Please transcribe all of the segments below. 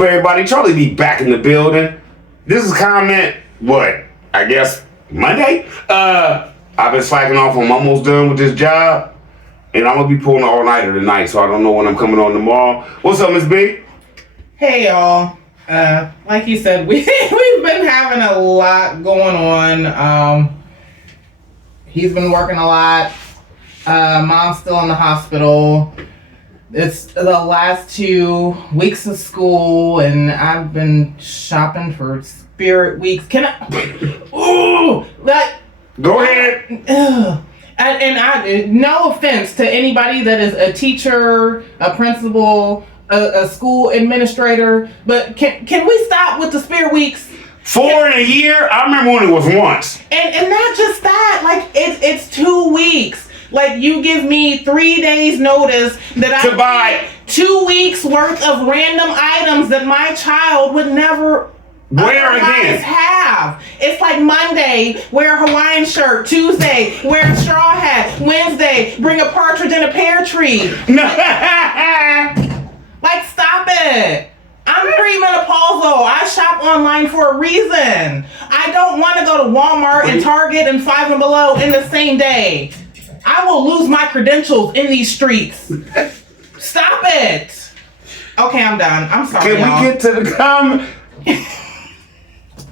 Everybody, Charlie be back in the building. This is comment, what? I guess Monday? I've been slacking off. I'm almost done with this job. And I'm going to be pulling an all-nighter tonight, so I don't know when I'm coming on tomorrow. What's up, Miss B? Hey, y'all. Like you said, we've been having a lot going on. He's been working a lot. Mom's still in the hospital. It's the last 2 weeks of school, and I've been shopping for Spirit Weeks. Can I? Ooh, that. Go ahead. And I, no offense to anybody that is a teacher, a principal, a school administrator, but can we stop with the Spirit Weeks? 4 in a year? I remember when it was once. And not just that, like it's 2 weeks. Like, you give me 3 days notice that I buy 2 weeks worth of random items that my child would never wear again. Have. It's like Monday, wear a Hawaiian shirt. Tuesday, wear a straw hat. Wednesday, bring a partridge in a pear tree. Like, stop it. I'm premenopausal. I shop online for a reason. I don't want to go to Walmart and Target and Five and Below in the same day. I will lose my credentials in these streets. Stop it. Okay, I'm done. I'm sorry, Can y'all. we get to the comment?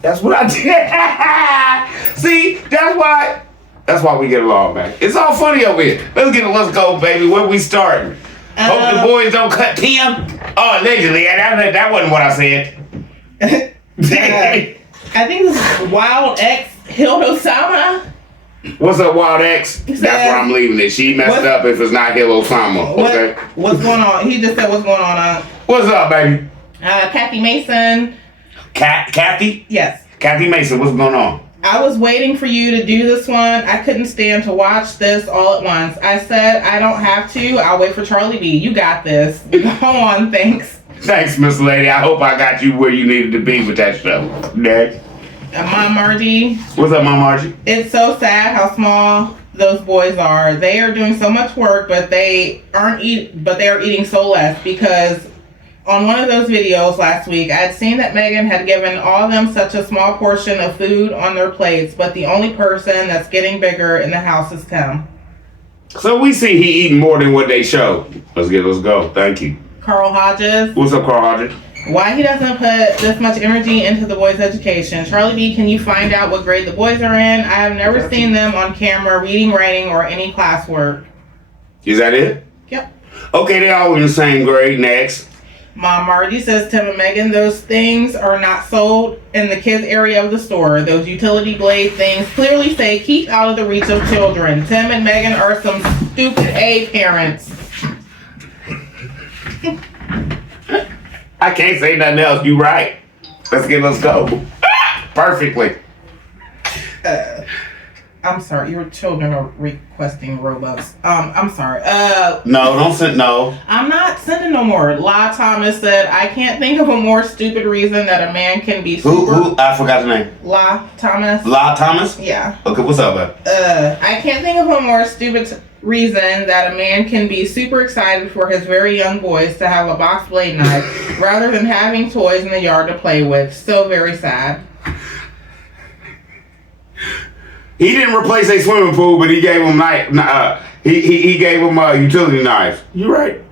That's what I did. See, that's why we get along, man. It's all funny over here. Let's go, baby. Where we starting? Hope the boys don't cut Tim. Oh, allegedly. That wasn't what I said. I think this is Wild X Hilda Sama. What's up, Wild X? That's where I'm leaving it. She messed up if it's not Hill Osama. Okay. What's going on? He just said, what's going on? What's up, baby? Kathy Mason. Kathy? Yes. Kathy Mason, what's going on? I was waiting for you to do this one. I couldn't stand to watch this all at once. I said, I don't have to. I'll wait for Charlie B. You got this. Go on, thanks. Thanks, Miss Lady. I hope I got you where you needed to be with that show. Next. Mom Margie. What's up, Mom Margie? It's so sad how small those boys are. They are doing so much work, but they are eating so less, because on one of those videos last week, I had seen that Megan had given all of them such a small portion of food on their plates, but the only person that's getting bigger in the house is Tim. So we see he eating more than what they show. Let's go. Thank you. Carl Hodges. What's up, Carl Hodges? Why he doesn't put this much energy into the boys' education. Charlie B, can you find out what grade the boys are in? I have never seen them on camera reading, writing, or any classwork. Is that it? Yep. Okay, they're all in the same grade. Next. Mom Margie says, Tim and Megan, those things are not sold in the kids area of the store. Those utility blade things clearly say keep out of the reach of children. Tim and Megan are some stupid A parents. I can't say nothing else. You right. Let's go. Perfectly. I'm sorry, your children are requesting Robux. I'm sorry. No, don't send no. I'm not sending no more. La Thomas said, I can't think of a more stupid reason that a man can be super... Who? I forgot the name. La Thomas. La Thomas? Yeah. Okay, what's up, man? I can't think of a more stupid reason that a man can be super excited for his very young boys to have a box blade knife rather than having toys in the yard to play with. So very sad. He didn't replace a swimming pool, but he gave him he gave him utility knives. You right.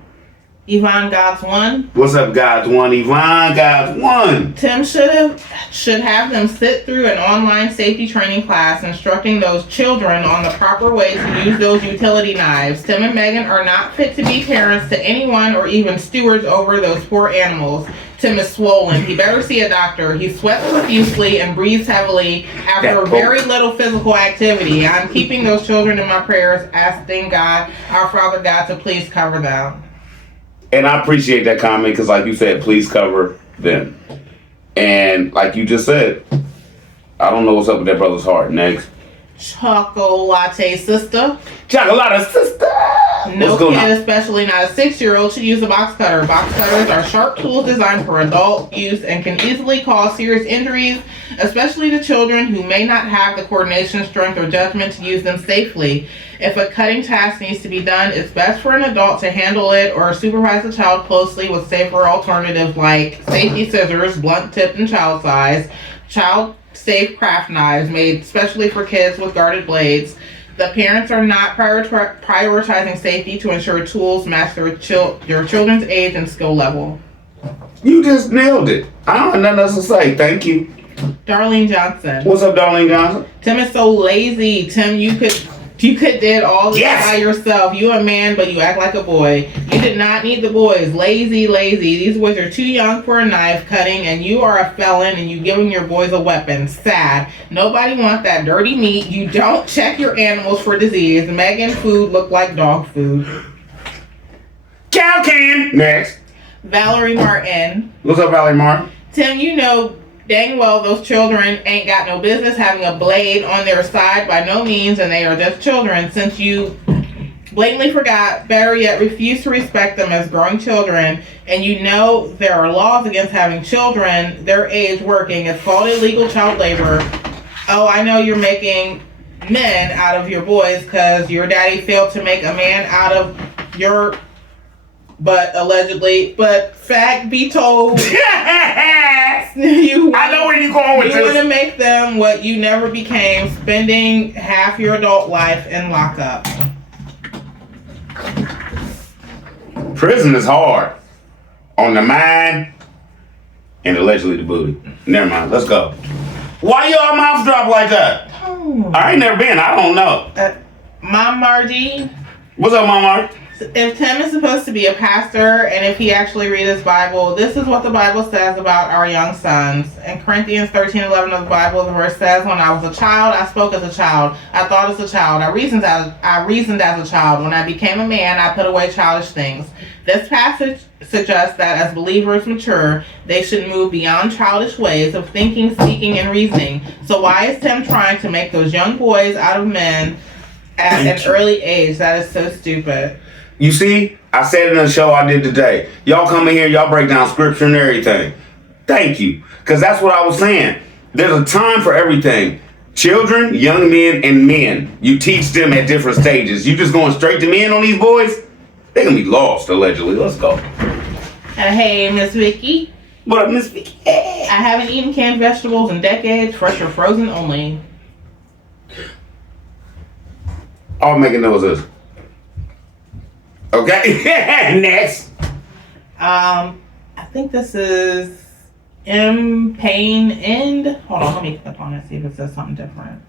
Yvonne God's One. What's up, God's One? Yvonne God's One. Tim should have them sit through an online safety training class instructing those children on the proper way to use those utility knives. Tim and Megan are not fit to be parents to anyone or even stewards over those poor animals. Tim is swollen. He better see a doctor. He sweats profusely and breathes heavily after very little physical activity. I'm keeping those children in my prayers, asking God, our Father God, to please cover them. And I appreciate that comment because, like you said, please cover them. And like you just said, I don't know what's up with that brother's heart. Next. Chocolate sister. Chocolate sister. No kid, especially not a 6-year-old, should use a box cutter. Box cutters are sharp tools designed for adult use and can easily cause serious injuries, especially to children who may not have the coordination, strength, or judgment to use them safely. If a cutting task needs to be done, it's best for an adult to handle it or supervise the child closely with safer alternatives like safety scissors, blunt tip and child size, child-safe craft knives made especially for kids with guarded blades. The parents are not prioritizing safety to ensure tools match your children's age and skill level. You just nailed it. I don't have nothing else to say. Thank you. Darlene Johnson. What's up, Darlene Johnson? Tim is so lazy. Tim, you could did all this by yourself. You a man, but you act like a boy. You did not need the boys. Lazy. These boys are too young for a knife cutting, and you are a felon, and you giving your boys a weapon. Sad. Nobody wants that dirty meat. You don't check your animals for disease. Megan food look like dog food. Cow can. Next. Valerie Martin. What's up, Valerie Martin? Tim, you know dang well those children ain't got no business having a blade on their side by no means, and they are just children. Since you blatantly forgot, better yet, refuse to respect them as growing children, and you know there are laws against having children their age working. It's called illegal child labor. Oh, I know you're making men out of your boys because your daddy failed to make a man out of your butt, allegedly. But fact be told, I know where you're going with this. You want to make them what you never became, spending half your adult life in lockup. Prison is hard on the mind and allegedly the booty. Never mind. Let's go. Why y'all mouth drop like that? Oh. I ain't never been. I don't know. Mom Margie. What's up, Mom Margie? If Tim is supposed to be a pastor, and if he actually reads his Bible, this is what the Bible says about our young sons. In Corinthians 13:11 of the Bible, the verse says, "When I was a child, I spoke as a child. I thought as a child. I reasoned as a child. When I became a man, I put away childish things." This passage suggests that as believers mature, they should move beyond childish ways of thinking, speaking, and reasoning. So why is Tim trying to make those young boys out of men at an early age? That is so stupid. You see, I said it in the show I did today. Y'all come in here, y'all break down scripture and everything. Thank you. Because that's what I was saying. There's a time for everything. Children, young men, and men. You teach them at different stages. You just going straight to men on these boys? They're going to be lost, allegedly. Let's go. Hey, Miss Vicky. What up, Miss Vicky? I haven't eaten canned vegetables in decades. Fresh or frozen only. All I'm making those is. Okay, next. I think this is M. Payne End. Hold on, let me click on it, see if it says something different.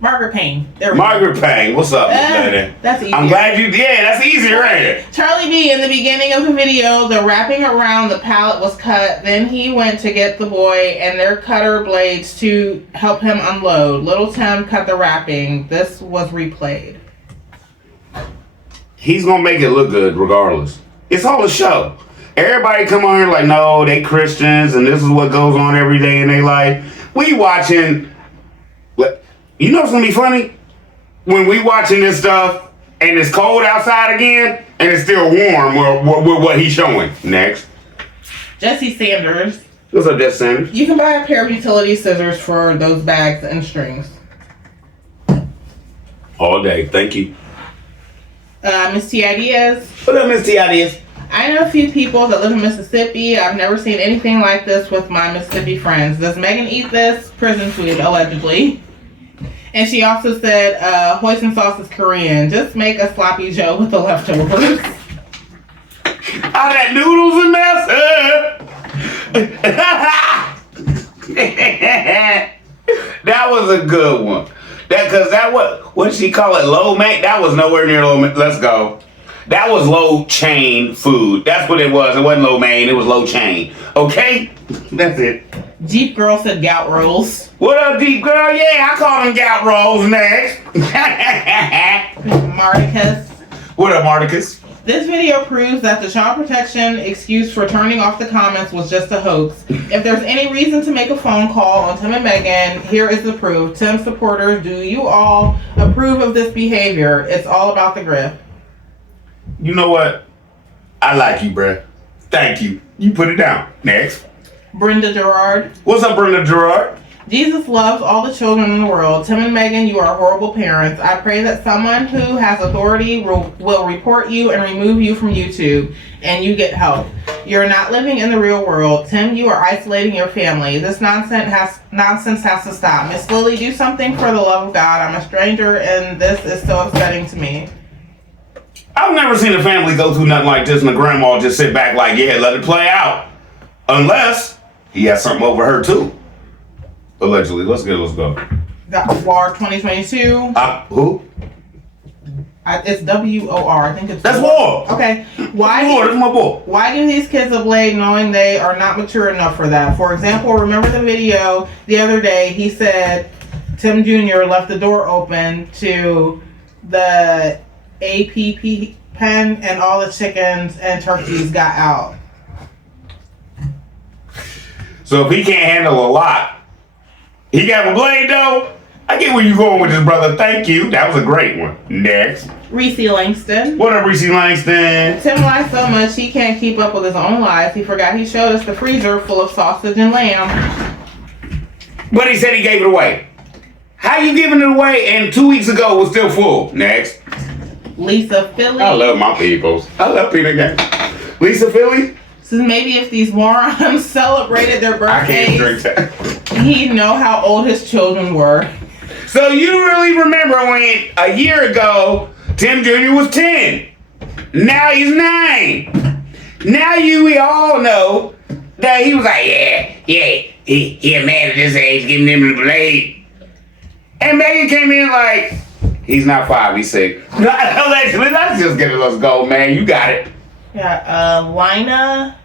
Margaret Payne. There we go. Margaret Payne, what's up, Miss Lady? That's easy. I'm glad you, that's easier, ain't it? Charlie B, in the beginning of the video, the wrapping around the pallet was cut. Then he went to get the boy and their cutter blades to help him unload. Little Tim cut the wrapping. This was replayed. He's gonna make it look good regardless. It's all a show. Everybody come on here like, no, they Christians and this is what goes on every day in their life. We watching, you know what's gonna be funny? When we watching this stuff and it's cold outside again and it's still warm with what he's showing. Next. Jesse Sanders. What's up, Jesse Sanders? You can buy a pair of utility scissors for those bags and strings. All day, thank you. Miss T. Ideas. What up, Miss T. Ideas? I know a few people that live in Mississippi. I've never seen anything like this with my Mississippi friends. Does Megan eat this? Prison food, allegedly. And she also said, hoisin sauce is Korean. Just make a sloppy joe with the leftovers. All that noodles in there? That was a good one. What did she call it? Low main? That was nowhere near low main. Let's go. That was low chain food. That's what it was. It wasn't low main. It was low chain. Okay? That's it. Jeep Girl said gout rolls. What up, Jeep Girl? Yeah, I call them gout rolls next. Marticus. What up, Marticus? This video proves that the child protection excuse for turning off the comments was just a hoax. If there's any reason to make a phone call on Tim and Megan, here is the proof. Tim supporters, do you all approve of this behavior? It's all about the grift. You know what? I like you, bruh. Thank you. You put it down. Next. Brenda Gerard. What's up, Brenda Gerard? Jesus loves all the children in the world. Tim and Megan, you are horrible parents. I pray that someone who has authority will report you and remove you from YouTube, and you get help. You're not living in the real world. Tim, you are isolating your family. This nonsense has to stop. Miss Lily, do something for the love of God. I'm a stranger, and this is so upsetting to me. I've never seen a family go through nothing like this and the grandma just sit back like, yeah, let it play out. Unless he has something over her, too. Allegedly. Let's go. That WAR 2022. Who? It's WOR. I think it's... That's WAR. Okay. WAR, that's my boy. Why do these kids a blade knowing they are not mature enough for that? For example, remember the video the other day, he said Tim Jr. left the door open to the APP pen and all the chickens and turkeys got out. So if he can't handle a lot, he got a blade though? I get where you going with this, brother. Thank you. That was a great one. Next. Reese Langston. What up, Reese Langston? Tim lies so much he can't keep up with his own lies. He forgot he showed us the freezer full of sausage and lamb. But he said he gave it away. How you giving it away and 2 weeks ago was still full? Next. Lisa Philly. I love my peoples. I love peanut game. Lisa Philly? So maybe if these morons celebrated their birthdays, I can't drink that. He'd know how old his children were. So you really remember when a year ago, Tim Jr. was 10. Now he's 9. Now we all know that he was like, he a man at this age giving him the blade. And Megan came in like, he's not 5, he's 6. Allegedly, let's just get it, let's go, man. You got it. Yeah, Lina.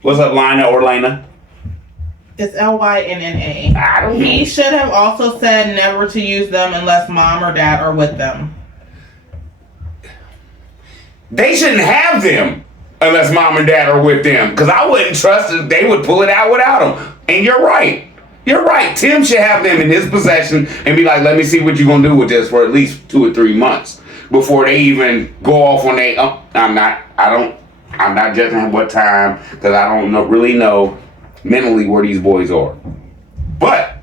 What's up, Lina or Lena? It's Lynna. I don't know. He should have also said never to use them unless mom or dad are with them. They shouldn't have them unless mom and dad are with them. Because I wouldn't trust that they would pull it out without them. And you're right. You're right. Tim should have them in his possession and be like, let me see what you're going to do with this for at least 2 or 3 months before they even go off on they. I'm not judging what time because I don't really know mentally where these boys are. But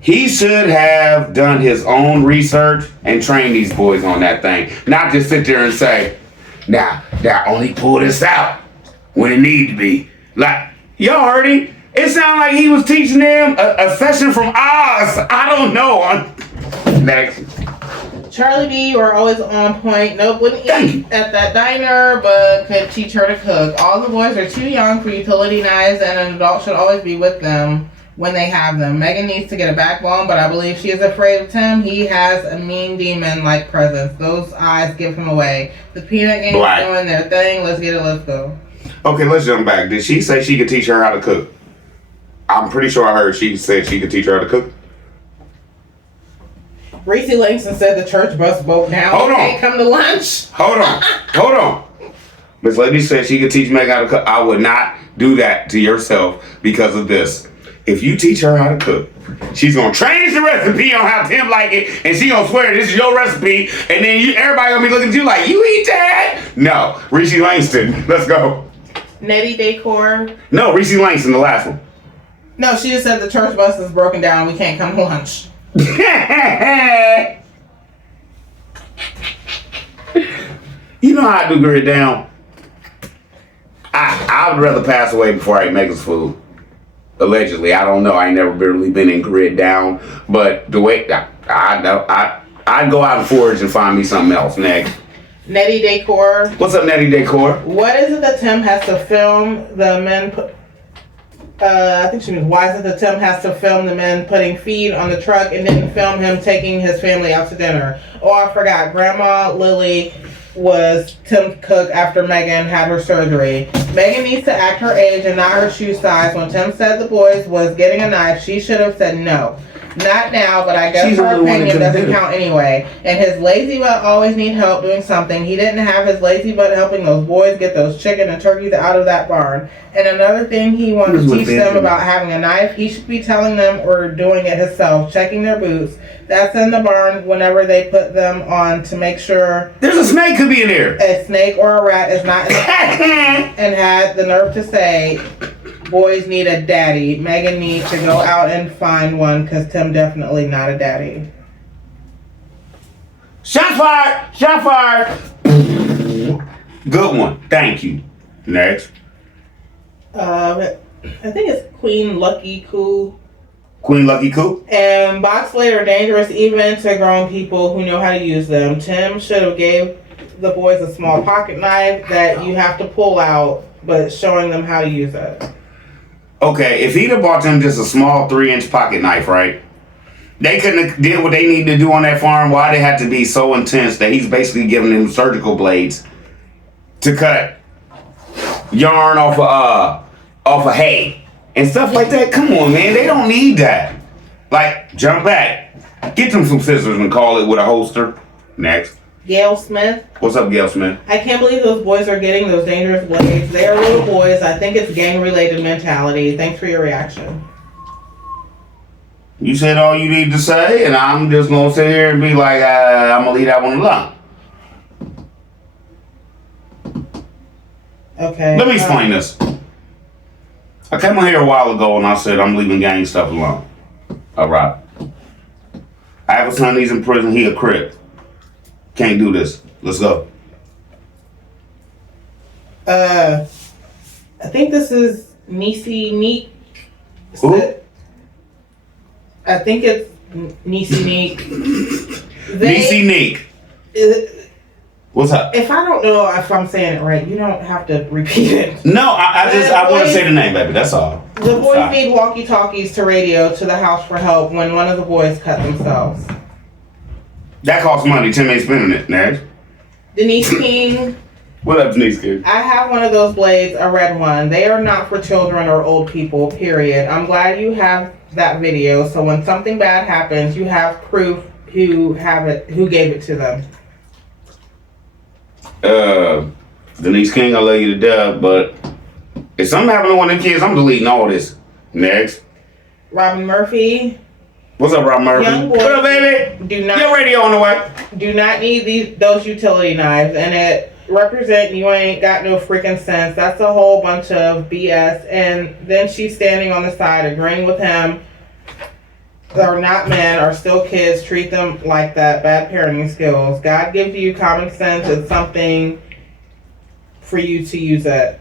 he should have done his own research and trained these boys on that thing. Not just sit there and say, now only pull this out when it need to be. Like, y'all heard him? It sounded like he was teaching them a session from Oz. I don't know. Next. Charlie B, you are always on point. Nope, wouldn't eat at that diner, but could teach her to cook. All the boys are too young for utility knives, and an adult should always be with them when they have them. Megan needs to get a backbone, but I believe she is afraid of Tim. He has a mean demon-like presence. Those eyes give him away. The peanut game is doing their thing. Let's get it. Let's go. Okay, let's jump back. Did she say she could teach her how to cook? I'm pretty sure I heard she said she could teach her how to cook. Reese Langston said the church bus broke down. Hold on. Can't come to lunch. Hold on. Miss Lady said she could teach Meg how to cook. I would not do that to yourself because of this. If you teach her how to cook, she's gonna change the recipe on how Tim like it, and she gonna swear this is your recipe, and then everybody gonna be looking at you like, you eat that? No, Reese Langston, let's go. Nettie Decor. No, Reese Langston, the last one. No, she just said the church bus is broken down. We can't come to lunch. You know how I do grit down? I would rather pass away before I eat Megan's food. Allegedly, I don't know. I ain't never really been in grit down, but the way I'd go out and forage and find me something else next. Nettie Decor. What's up, Nettie Decor? What is it that Tim has to film the men I think she means, why is it that Tim has to film the men putting feed on the truck and didn't film him taking his family out to dinner? Oh, I forgot. Grandma Lily was Tim's cook after Megan had her surgery. Megan needs to act her age and not her shoe size. When Tim said the boys was getting a knife, she should have said no. Not now, but I guess She's the her only one that opinion could've doesn't did it. count anyway. And his lazy butt always need help doing something. He didn't have his lazy butt helping those boys get those chicken and turkeys out of that barn. And another thing he wants to teach them about having a knife, he should be telling them or doing it himself, checking their boots. That's in the barn whenever they put them on to make sure There's a snake could be in there. a snake or a rat is not in the and had the nerve to say, boys need a daddy. Megan needs to go out and find one because Tim definitely not a daddy. Shot fired! Shot fired! Good one. Thank you. Next. I think it's Queen Lucky Cool. Queen Lucky Coop. And box blade are dangerous even to grown people who know how to use them. Tim should have gave the boys a small pocket knife that you have to pull out, but showing them how to use it. Okay, if he'd have bought them just a small 3-inch pocket knife, right? They couldn't have did what they needed to do on that farm. Why they had to be so intense that he's basically giving them surgical blades to cut yarn off of hay and stuff like that. Come on, man. They don't need that. Like, jump back. Get them some scissors and call it with a holster. Next. Gail Smith. What's up, Gail Smith? I can't believe those boys are getting those dangerous blades. They are little boys. I think it's gang-related mentality. Thanks for your reaction. You said all you need to say, and I'm just going to sit here and be like, I'm going to leave that one alone. Okay. Let me explain this. I came on here a while ago and I said I'm leaving gang stuff alone. All right. I have a son, he's in prison, he a crip. Can't do this. Let's go. I think this is Nisi Neek. Who? I think it's Nisi Neek. Nisi Neek. What's up? If I don't know if I'm saying it right, you don't have to repeat it. No, I want to say the name, baby. That's all. The boys need walkie-talkies to radio to the house for help when one of the boys cut themselves. That costs money. Tim ain't spending it. Next. Denise King. What up, Denise King? I have one of those blades, a red one. They are not for children or old people, period. I'm glad you have that video, so when something bad happens, you have proof who gave it to them. Denise King, I love you to death, but if something happened to one of the kids, I'm deleting all this. Next. Robin Murphy. What's up, Rob Murphy? Young boys what up, baby? Your radio on the way. Do not need those utility knives, and it represent you ain't got no freaking sense. That's a whole bunch of BS. And then she's standing on the side agreeing with him. They're not men, are still kids. Treat them like that. Bad parenting skills. God gives you common sense. It's something for you to use it.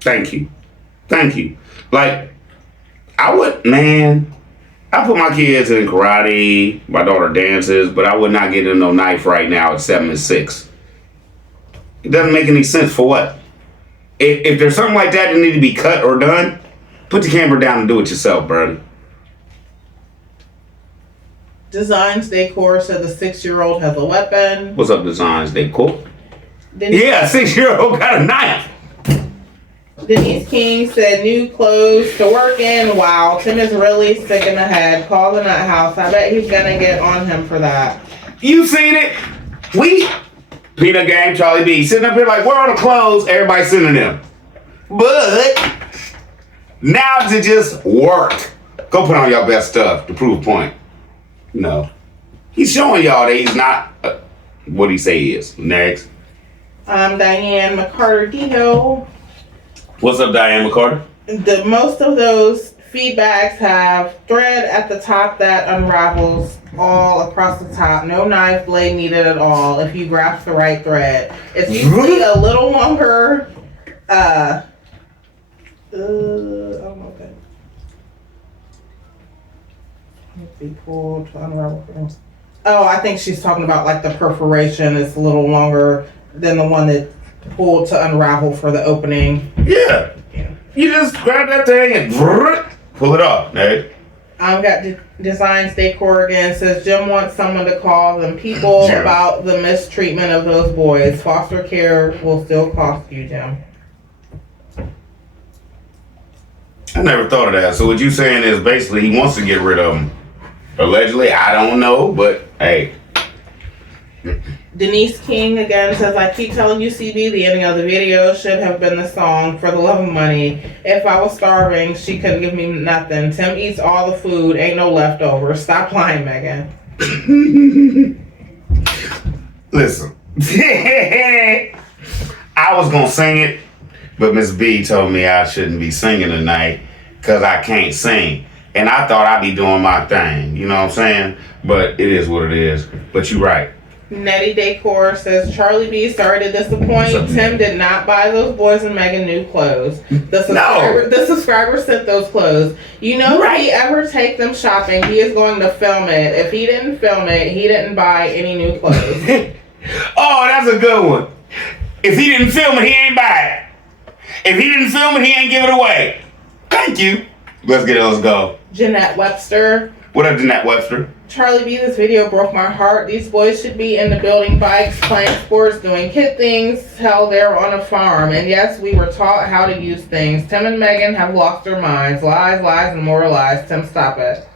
Thank you. Like, I put my kids in karate. My daughter dances, but I would not get in no knife right now at 7 and 6. It doesn't make any sense for what? If there's something like that that need to be cut or done, put the camera down and do it yourself, brother. Designs Decor said the 6-year-old has a weapon. What's up, Designs Decor? Yeah, 6-year-old got a knife. Denise King said new clothes to work in. Wow, Tim is really sick in the head. Call the nut house. I bet he's gonna get on him for that. You seen it? Peanut Gang, Charlie B, sitting up here like, where are the clothes? Everybody sending them. But now to just work. Go put on your best stuff to prove a point. No. He's showing y'all that he's not what he say he is. Next. Diane McCarter-Diho. What's up, Diane McCarter? Most of those feedbacks have thread at the top that unravels all across the top. No knife blade needed at all if you grasp the right thread. It's usually a little longer. I don't know that. Let's see, pull to unravel for them. Oh, I think she's talking about like the perforation is a little longer than the one that pulled to unravel for the opening. Yeah. You just grab that thing and pull it off, Nate. I've got Designs Decor again. Says Jim wants someone to call them people about the mistreatment of those boys. Foster care will still cost you, Jim. I never thought of that. So what you saying is basically he wants to get rid of them. Allegedly, I don't know, but hey. Denise King again says, I keep telling you, CB, the ending of the video should have been the song For the Love of Money. If I was starving, she couldn't give me nothing. Tim eats all the food, ain't no leftovers. Stop lying, Megan. Listen. I was going to sing it, but Miss B told me I shouldn't be singing tonight because I can't sing. And I thought I'd be doing my thing. You know what I'm saying? But it is what it is. But you're right. Nettie Decor says, Charlie B, sorry to disappoint. Tim did not buy those boys and Megan new clothes. The subscriber sent those clothes. You know, if he ever take them shopping, he is going to film it. If he didn't film it, he didn't buy any new clothes. Oh, that's a good one. If he didn't film it, he ain't buy it. If he didn't film it, he ain't give it away. Thank you. Let's go. Jeanette Webster. What up, Jeanette Webster? Charlie B, this video broke my heart. These boys should be in the building bikes, playing sports, doing kid things. Hell, they're on a farm. And yes, we were taught how to use things. Tim and Megan have lost their minds. Lies, lies, and more lies. Tim, stop it.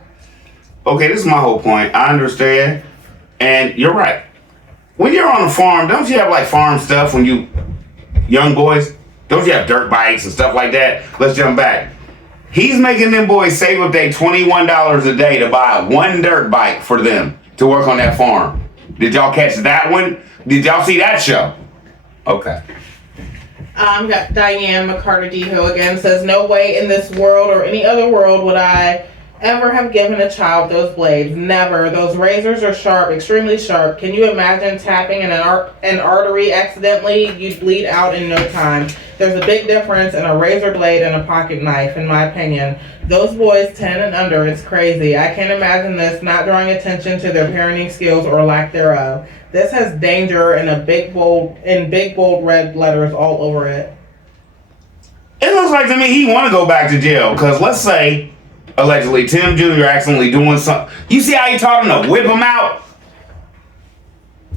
Okay, this is my whole point. I understand. And you're right. When you're on a farm, don't you have like farm stuff when you young boys? Don't you have dirt bikes and stuff like that? Let's jump back. He's making them boys save up their $21 a day to buy one dirt bike for them to work on that farm. Did y'all catch that one? Did y'all see that show? Okay. Got Diane McCarter-Deho again says, no way in this world or any other world would I ever have given a child those blades. Never. Those razors are sharp, extremely sharp. Can you imagine tapping an artery accidentally? You'd bleed out in no time. There's a big difference in a razor blade and a pocket knife, in my opinion. Those boys 10 and under, it's crazy. I can't imagine this not drawing attention to their parenting skills or lack thereof. This has danger in big bold red letters all over it. It looks like to me he want to go back to jail because let's say allegedly Tim Jr. accidentally doing something. You see how he taught him to whip him out?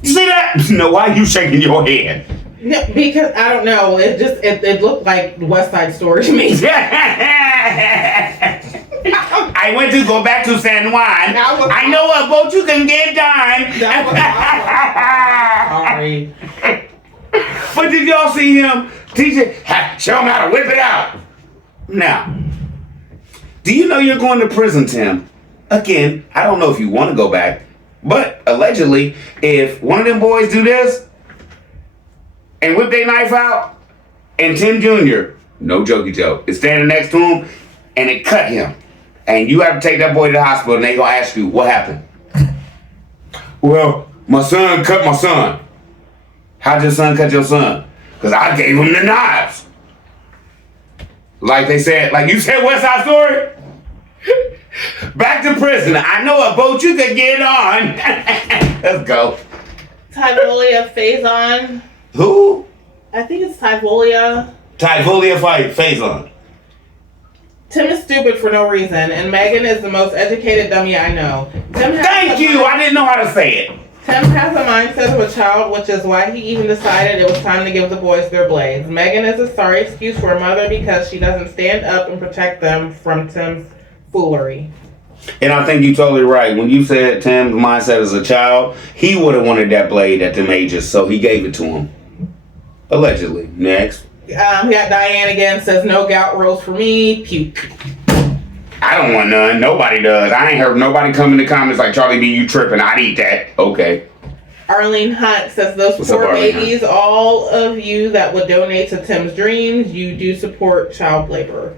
You see that? No, why are you shaking your head? No, because I don't know. It looked like West Side Story to me. I went to go back to San Juan. I know a boat you can get done. Sorry. But did y'all see him teach it? Show him how to whip it out. Now, do you know you're going to prison, Tim? Again, I don't know if you want to go back, but allegedly, if one of them boys do this and whip their knife out, and Tim Jr., no jokey joke, is standing next to him, and it cut him, and you have to take that boy to the hospital, and they gonna ask you, what happened? Well, my son cut my son. How'd your son cut your son? Because I gave him the knives. Like they said, like you said, West Side Story? Back to prison. I know a boat you could get on. Let's go. Tyvolia Faison. Who? I think it's Tyvolia. Tyvolia Faison. Tim is stupid for no reason, and Megan is the most educated dummy I know. Thank you. I didn't know how to say it. Tim has the mindset of a child, which is why he even decided it was time to give the boys their blades. Megan is a sorry excuse for a mother because she doesn't stand up and protect them from Tim's foolery. And I think you're totally right. When you said Tim's mindset as a child, he would have wanted that blade at them ages, so he gave it to him. Allegedly. Next. We got Diane again, says no gout rolls for me. Puke. I don't want none. Nobody does. I ain't heard nobody come in the comments like, Charlie B, you tripping. I'd eat that. Okay. Arlene Hunt says, those What's poor up, babies, all of you that would donate to Tim's dreams, you do support child labor.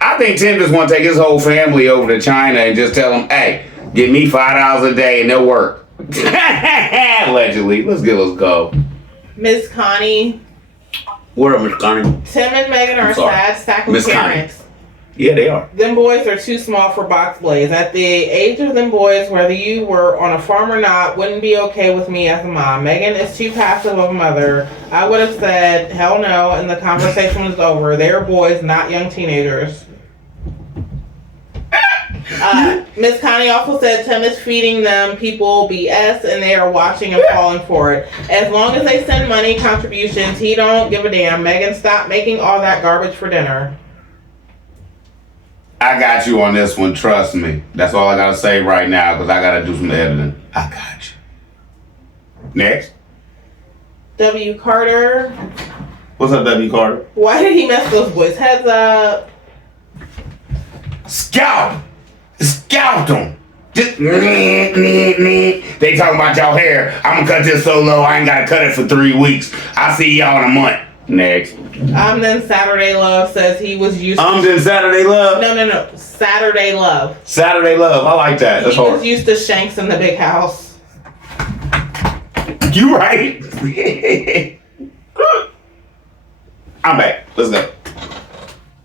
I think Tim just want to take his whole family over to China and just tell them, hey, give me $5 a day and they'll work. Allegedly. Let's go. Miss Connie. What up, Miss Connie? Tim and Megan are a sad stack of parents. Yeah, they are. Them boys are too small for box blades. At the age of them boys, whether you were on a farm or not, wouldn't be okay with me as a mom. Megan is too passive of a mother. I would have said, hell no, and the conversation was over. They are boys, not young teenagers. Miss Connie also said Tim is feeding them people BS and they are watching and falling for it. As long as they send money contributions, he don't give a damn. Megan, stop making all that garbage for dinner. I got you on this one, trust me. That's all I gotta say right now because I gotta do some editing. I got you. Next. W. Carter. What's up, W. Carter? Why did he mess those boys' heads up? Scalp them. Just, they talking about your hair. I'm gonna cut this so low I ain't gotta cut it for 3 weeks. I'll see y'all in a month. Next. Then Saturday Love says he was used to... Then Saturday Love? No. Saturday Love. Saturday Love. I like that. That's hard. He was used to Shanks in the Big House. You right. I'm back. Let's go.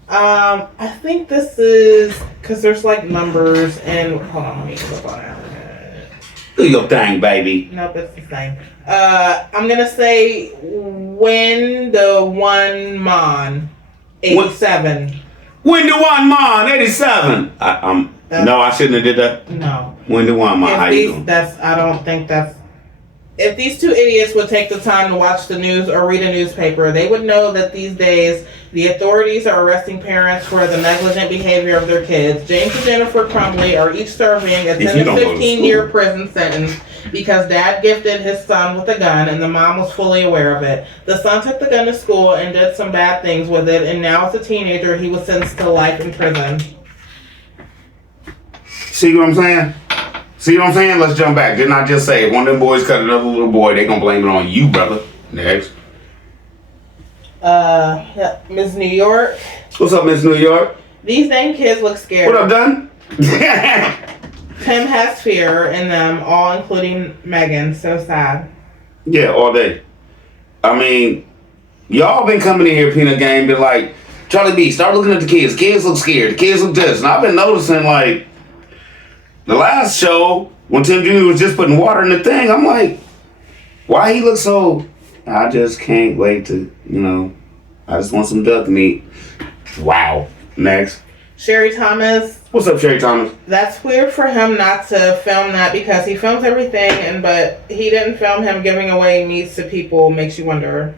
I think this is... Because there's like numbers and... Hold on, let me look on it. Do your thing, baby. Nope, it's the same. I'm gonna say when the one Mon 87. When the one Mon 87. No, I shouldn't have did that. No. When the one Mon. How you doing? I don't think that's. If these two idiots would take the time to watch the news or read a newspaper, they would know that these days the authorities are arresting parents for the negligent behavior of their kids. James and Jennifer Crumbley are each serving a 10 to 15-year prison sentence because dad gifted his son with a gun and the mom was fully aware of it. The son took the gun to school and did some bad things with it, and now as a teenager he was sentenced to life in prison. See what I'm saying? Let's jump back. Didn't I just say if one of them boys cut another little boy, they gonna blame it on you, brother? Next. Miss New York. What's up, Miss New York? These dang kids look scared. What up, Dunn? Tim has fear in them, all including Megan. So sad. Yeah, all day. I mean, y'all been coming in here, Peanut Gang, been like, Charlie B, start looking at the kids. Kids look scared. The kids look this. And I've been noticing, like, the last show, when Tim Jr. was just putting water in the thing, I'm like, why he look so... I just can't wait to, I just want some duck meat. Wow. Next. Sherry Thomas. What's up, Sherry Thomas? That's weird for him not to film that because he films everything, but he didn't film him giving away meats to people. Makes you wonder.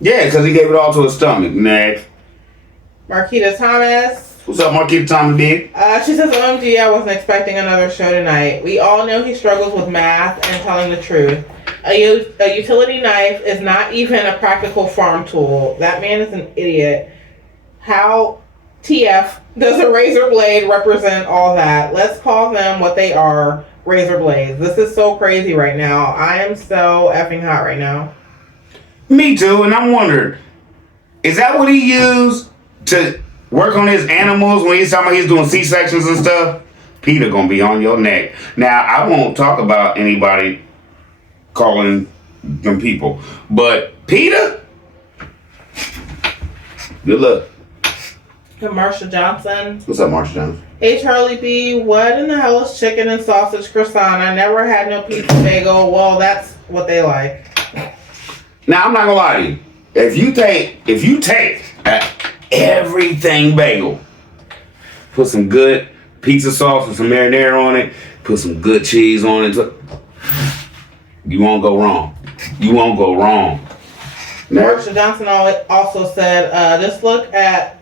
Yeah, because he gave it all to his stomach. Next. Marquita Thomas. What's up, Marquita Thomas, big? She says, OMG, I wasn't expecting another show tonight. We all know he struggles with math and telling the truth. A utility knife is not even a practical farm tool. That man is an idiot. How TF does a razor blade represent all that? Let's call them what they are, razor blades. This is so crazy right now. I am so effing hot right now. Me too, and I'm wondering, is that what he used to work on his animals when he's talking about he's doing C-sections and stuff? Peter gonna be on your neck. Now, I won't talk about anybody calling them people, but Peter, good luck. Marsha Johnson. What's up, Marsha Johnson? Hey, Charlie B, what in the hell is chicken and sausage croissant? I never had no pizza bagel. Well, that's what they like. Now, I'm not gonna lie to you. If you take everything bagel, put some good pizza sauce with some marinara on it, put some good cheese on it, you won't go wrong. You won't go wrong. Marsha Johnson also said, just look at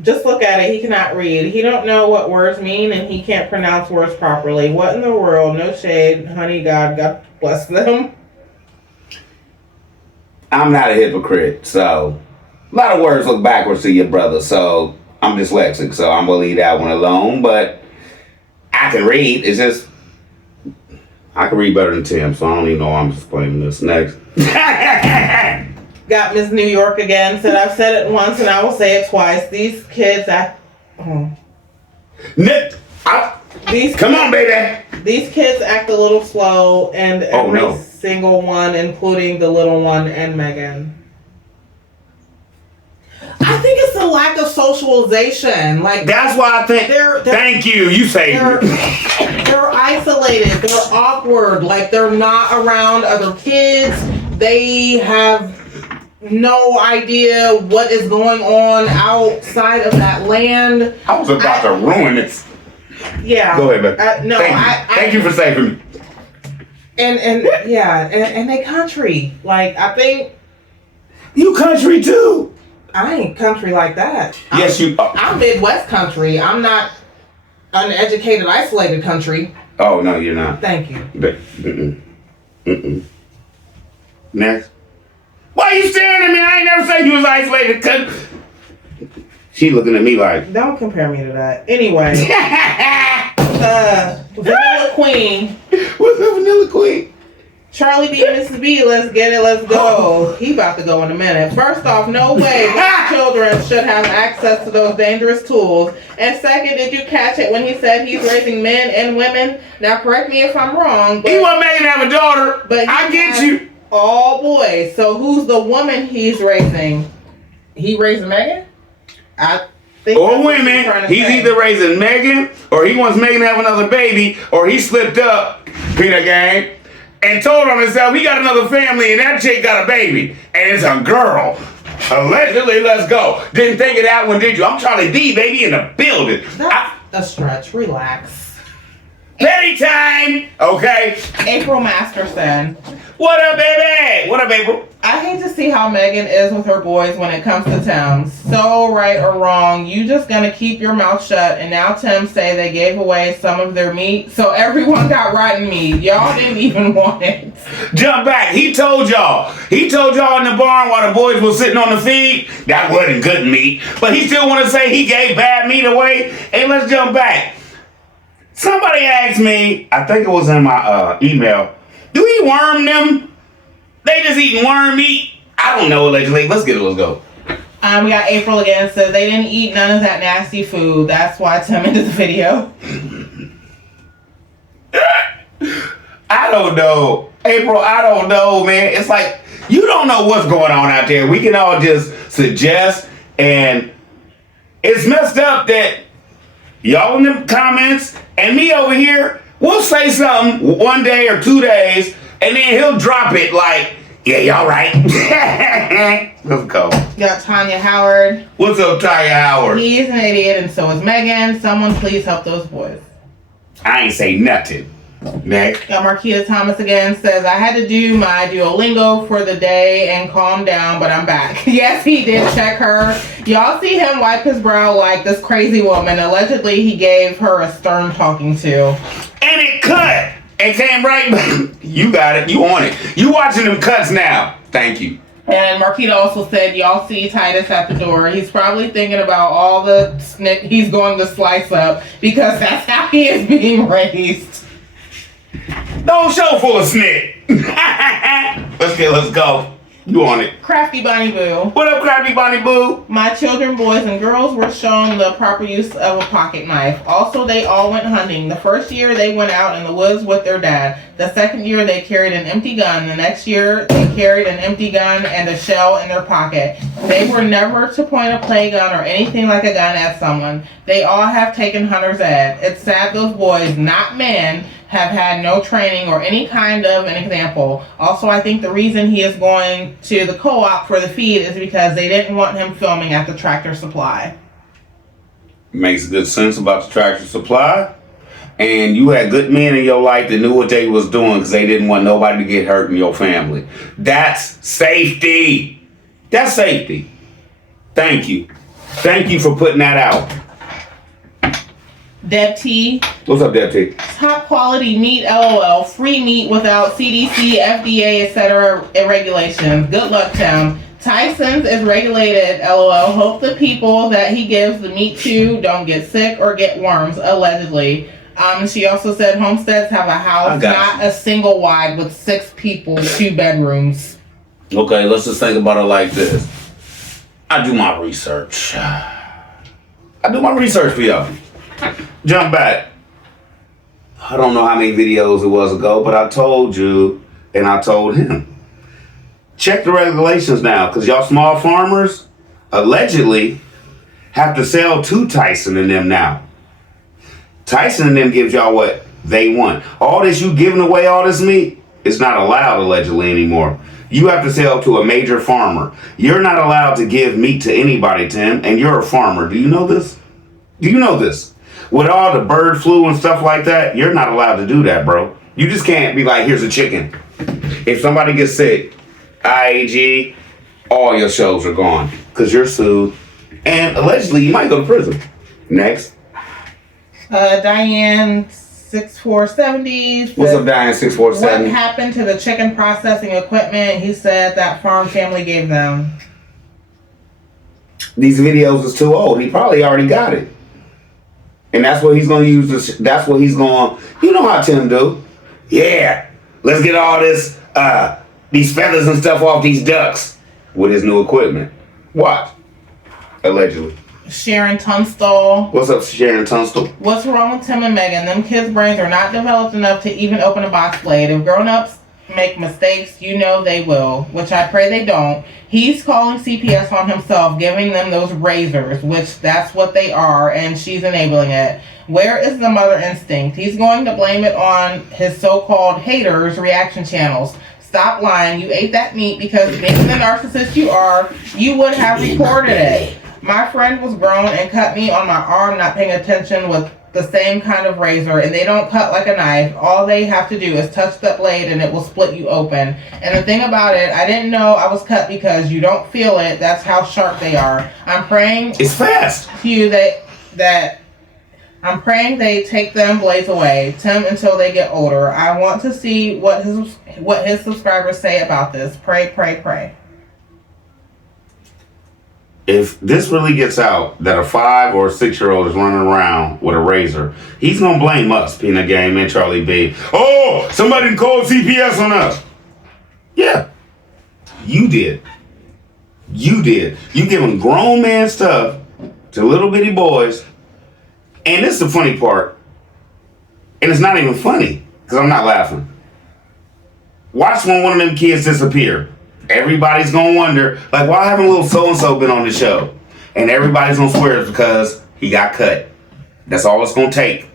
it. He cannot read. He don't know what words mean, and he can't pronounce words properly. What in the world? No shade, honey. God bless them. I'm not a hypocrite, so a lot of words look backwards to your brother. So I'm dyslexic, so I'm gonna leave that one alone. But I can read. It's just I can read better than Tim, so I don't even know why I'm just playing this. Next. Got Miss New York again. Said I've said it once and I will say it twice. These kids act. Come on, baby. These kids act a little slow, and every single one, including the little one and Megan. I think it's a lack of socialization. Like that's why I think. Thank you. You say they're isolated. They're awkward. Like they're not around other kids. They have no idea what is going on outside of that land. I was about to ruin it. Yeah. Go ahead, man. No, thank you for saving me. And they country. Like, I think you country too. I ain't country like that. Yes, you are. I'm Midwest country. I'm not uneducated, isolated country. Oh, no, you're not. Thank you. Next. Why are you staring at me? I ain't never said you was isolated country. She looking at me like. Don't compare me to that. Anyway. Vanilla Queen. What's up, Vanilla Queen? Charlie B and Mrs. B, let's get it, let's go. He about to go in a minute. First off, no way these children should have access to those dangerous tools. And second, did you catch it when he said he's raising men and women? Now, correct me if I'm wrong. But he wasn't making to have a daughter. But I get you. All boys. So who's the woman he's raising? He raising Megan? I think. Or women. He's either raising Megan, or he wants Megan to have another baby, or he slipped up, Peanut Gang, and told on himself he got another family and that chick got a baby. And it's a girl. Allegedly, let's go. Didn't think of that one, did you? I'm Charlie D, baby, in the building. That's a stretch. Relax. Petty time! Okay. April Masterson. What up, baby? What up, April? I hate to see how Megan is with her boys when it comes to Tim. So right or wrong, you just gonna keep your mouth shut, and now Tim say they gave away some of their meat, so everyone got rotten meat. Y'all didn't even want it. Jump back. He told y'all in the barn while the boys were sitting on the feed, that wasn't good meat. But he still want to say he gave bad meat away. Hey, let's jump back. Somebody asked me, I think it was in my email, do he worm them? They just eating worm meat? I don't know, allegedly. Let's go. We got April again, says they didn't eat none of that nasty food. That's why Tim ended the video. I don't know. April, I don't know, man. It's like, you don't know what's going on out there. We can all just suggest, and it's messed up that y'all in the comments and me over here, we'll say something one day or 2 days, and then he'll drop it like, yeah, y'all right. Let's go. Got Tanya Howard. What's up, Tanya Howard? He's an idiot, and so is Megan. Someone please help those boys. I ain't say nothing. Next. Got Marquita Thomas again, says, I had to do my Duolingo for the day and calm down, but I'm back. Yes, he did check her. Y'all see him wipe his brow like this crazy woman. Allegedly, he gave her a stern talking to. And it cut. It came right back. You got it. You on it. You watching them cuts now. Thank you. And Marquita also said, y'all see Titus at the door. He's probably thinking about all the snick he's going to slice up because that's how he is being raised. Don't show full of snit. Let's go. You on it. Crafty Bonnie Boo. What up, Crafty Bonnie Boo? My children, boys and girls, were shown the proper use of a pocket knife. Also, they all went hunting. The first year, they went out in the woods with their dad. The second year, they carried an empty gun. The next year, they carried an empty gun and a shell in their pocket. They were never to point a play gun or anything like a gun at someone. They all have taken hunter's ed. It's sad those boys, not men, have had no training or any kind of an example. Also, I think the reason he is going to the co-op for the feed is because they didn't want him filming at the Tractor Supply. Makes good sense about the Tractor Supply. And you had good men in your life that knew what they was doing because they didn't want nobody to get hurt in your family. That's safety. That's safety. Thank you. Thank you for putting that out. Deb T. What's up, Deb T? Top quality meat, LOL. Free meat without CDC, FDA, etc. regulations. Good luck, Tim. Tyson's is regulated, LOL. Hope the people that he gives the meat to don't get sick or get worms, allegedly. She also said homesteads have a house, not a single wide, with 6 people, 2 bedrooms. Okay, let's just think about it like this. I do my research for y'all. Jump back. I don't know how many videos it was ago, but I told you and I told him. Check the regulations now, because y'all small farmers allegedly have to sell to Tyson and them now. Tyson and them gives y'all what they want. All this you giving away, all this meat, it's not allowed allegedly anymore. You have to sell to a major farmer. You're not allowed to give meat to anybody, Tim, and you're a farmer. Do you know this? Do you know this? with all the bird flu and stuff like that, you're not allowed to do that, bro. You just can't be like, here's a chicken. If somebody gets sick, IAG, all your shows are gone because you're sued. And allegedly, you might go to prison. Next. Diane 6470. What's up, Diane 647? What happened to the chicken processing equipment he said that farm family gave them? These videos is too old. He probably already got it. And that's what he's going to use. That's what he's going, you know how Tim do. Yeah, let's get all this, these feathers and stuff off these ducks with his new equipment. Watch. Allegedly. Sharon Tunstall. What's up, Sharon Tunstall? What's wrong with Tim and Megan? Them kids' brains are not developed enough to even open a box blade. If grown-ups make mistakes, you know they will, which I pray they don't. He's calling CPS on himself, giving them those razors, which that's what they are, and she's enabling it. Where is the mother instinct? He's going to blame it on his so-called haters' reaction channels. Stop lying. You ate that meat because being the narcissist you are, you would have reported it. My friend was grown and cut me on my arm, not paying attention with the same kind of razor, and they don't cut like a knife. All they have to do is touch that blade and it will split you open. And the thing about it, I didn't know I was cut because you don't feel it. That's how sharp they are. I'm praying it's fast to you that I'm praying they take them blades away, Tim, until they get older. I want to see what his subscribers say about this. Pray, pray, pray. If this really gets out that a 5 or 6-year-old is running around with a razor, he's gonna blame us, Peanut Game and Charlie B. Oh, somebody called CPS on us. Yeah, you did. You did. You giving grown man stuff to little bitty boys, and this is the funny part, and it's not even funny because I'm not laughing. Watch when one of them kids disappear. Everybody's gonna wonder, like, why haven't little so-and-so been on the show? And everybody's gonna swear it's because he got cut. That's all it's gonna take.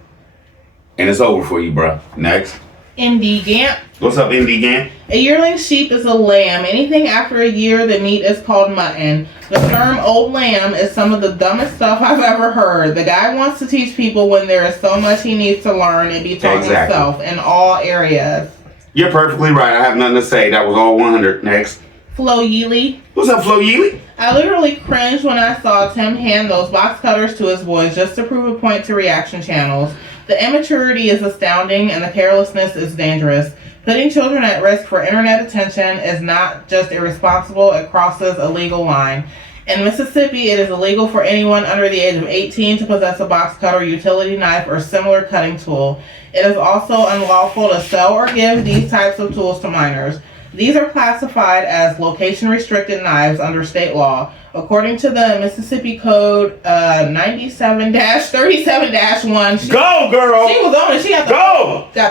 And it's over for you, bro. Next. MD Gamp. What's up, MD Gamp? A yearling sheep is a lamb. Anything after a year, the meat is called mutton. The term old lamb is some of the dumbest stuff I've ever heard. The guy wants to teach people when there is so much he needs to learn and be taught himself in all areas. You're perfectly right. I have nothing to say. That was all 100. Next. Flo Yeely. What's up, Flo Yeely? I literally cringed when I saw Tim hand those box cutters to his boys just to prove a point to reaction channels. The immaturity is astounding and the carelessness is dangerous. Putting children at risk for internet attention is not just irresponsible, it crosses a legal line. In Mississippi, it is illegal for anyone under the age of 18 to possess a box cutter, utility knife, or similar cutting tool. It is also unlawful to sell or give these types of tools to minors. These are classified as location-restricted knives under state law. According to the Mississippi Code 97-37-1. Go, girl! She was on it. She got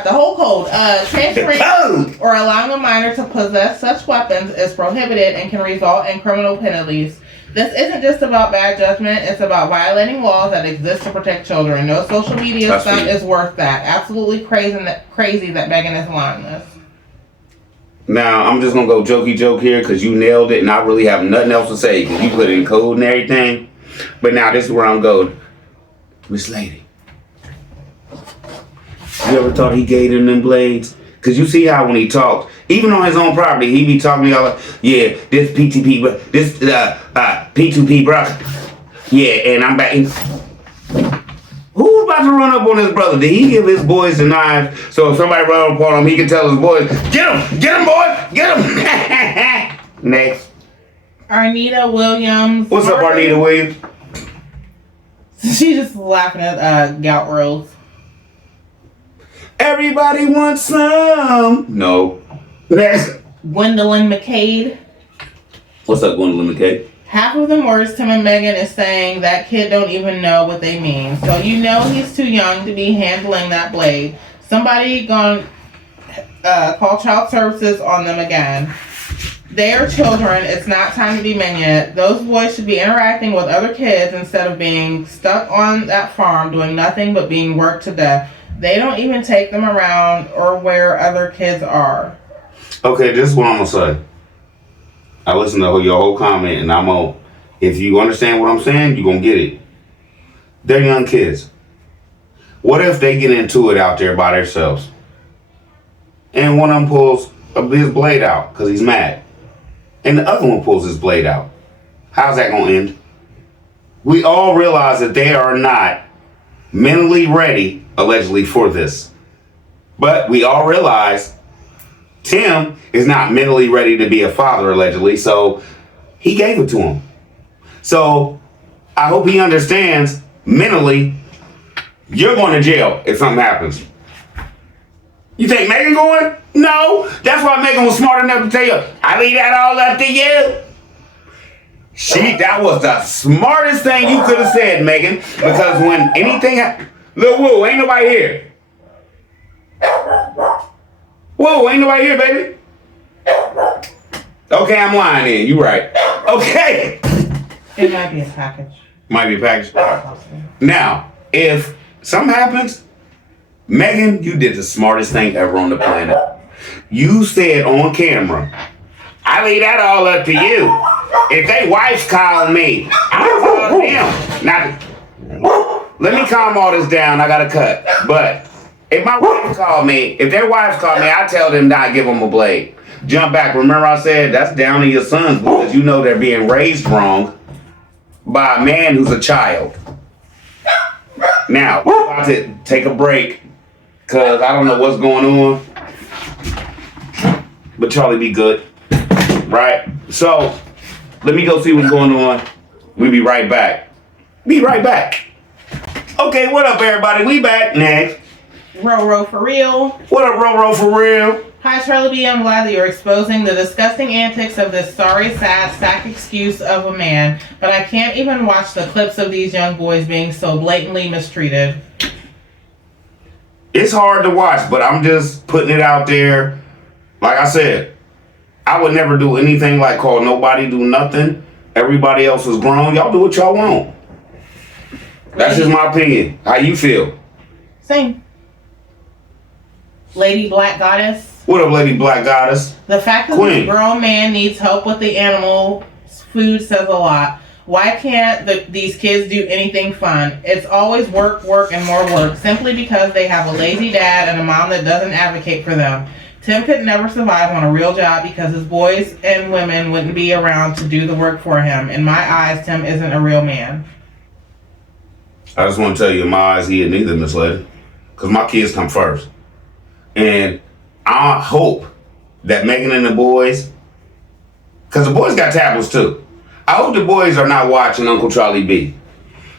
the whole code. Transferring or allowing a minor to possess such weapons is prohibited and can result in criminal penalties. This isn't just about bad judgment, it's about violating laws that exist to protect children. No social media stunt is worth that. Absolutely crazy that Megan is allowing this. Now, I'm just going to go jokey joke here because you nailed it and I really have nothing else to say because you put it in code and everything. But now this is where I'm going. Miss Lady, you ever thought he gave them blades? Because you see how when he talks, even on his own property, he be talking to y'all like, yeah, this PTP, this P2P, bro. Yeah, and I'm back in. Who's about to run up on his brother? Did he give his boys the knives so if somebody run up on him, he can tell his boys, get him, boy, get him. Next. Arnita Williams. What's up, Arnita Williams? She's just laughing at Gout Rose. Everybody wants some. No. Next. Gwendolyn McCade. What's up, Gwendolyn McCade? Half of the words Tim and Megan is saying that kid don't even know what they mean. So you know he's too young to be handling that blade. Somebody gonna call child services on them again. They are children. It's not time to be men yet. Those boys should be interacting with other kids instead of being stuck on that farm doing nothing but being worked to death. They don't even take them around or where other kids are. Okay, this is what I'm going to say. I listened to your whole comment and if you understand what I'm saying, you're going to get it. They're young kids. What if they get into it out there by themselves? And one of them pulls his blade out because he's mad. And the other one pulls his blade out. How's that going to end? We all realize that they are not mentally ready, allegedly, for this. But we all realize Tim is not mentally ready to be a father, allegedly, so he gave it to him. So I hope he understands mentally, you're going to jail if something happens. You think Megan going? No. That's why Megan was smart enough to tell you, I leave that all up to you. That was the smartest thing you could have said, Megan. Because when anything Lil Woo, ain't nobody here. Whoa, ain't nobody here, baby. Okay, I'm lying then. You right. Okay. It might be a package. Might be a package. Now, if something happens, Megan, you did the smartest thing ever on the planet. You said on camera, I leave that all up to you. If they wives call me, I'll call them. Now, let me calm all this down. I got to cut. But if my wife call me, if their wives call me, I tell them not give them a blade. Jump back. Remember I said that's down to your sons because you know they're being raised wrong by a man who's a child. Now, we're about to take a break because I don't know what's going on. But Charlie be good. Right? So, let me go see what's going on. We'll be right back. Be right back. Okay, what up, everybody? We back next. Ro for real. What up, Ro for real? Hi, Charlie B. I'm glad that you're exposing the disgusting antics of this sorry, sad, sack excuse of a man, but I can't even watch the clips of these young boys being so blatantly mistreated. It's hard to watch, but I'm just putting it out there. Like I said, I would never do anything like call nobody do nothing. Everybody else is grown. Y'all do what y'all want. That's just my opinion. How you feel? Same. Lady Black Goddess. What up, Lady Black Goddess? The fact that this grown man needs help with the animal food says a lot. Why can't these kids do anything fun? It's always work, and more work, simply because they have a lazy dad and a mom that doesn't advocate for them. Tim could never survive on a real job because his boys and women wouldn't be around to do the work for him. In my eyes, Tim isn't a real man. I just want to tell you, in my eyes, he isn't either, Miss Lady. Because my kids come first. And I hope that Megan and the boys, because the boys got tablets too. I hope the boys are not watching Uncle Charlie B.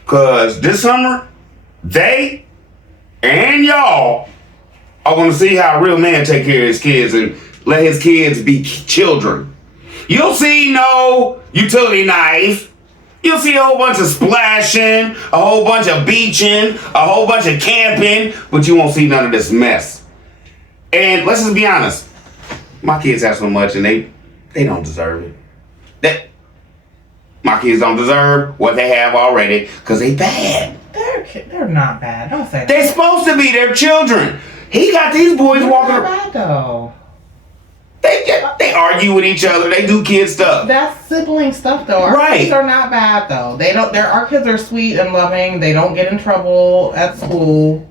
Because this summer, they and y'all are going to see how a real man take care of his kids and let his kids be children. You'll see no utility knife. You'll see a whole bunch of splashing, a whole bunch of beaching, a whole bunch of camping, but you won't see none of this mess. And let's just be honest. My kids have so much and they don't deserve it. My kids don't deserve what they have already because they bad. They're not bad. Don't say that. They're supposed to be. They're children. He got these boys walking around. Bad though. They argue with each other. They do kid stuff. That's sibling stuff though. Our kids are not bad though. Our kids are sweet and loving. They don't get in trouble at school.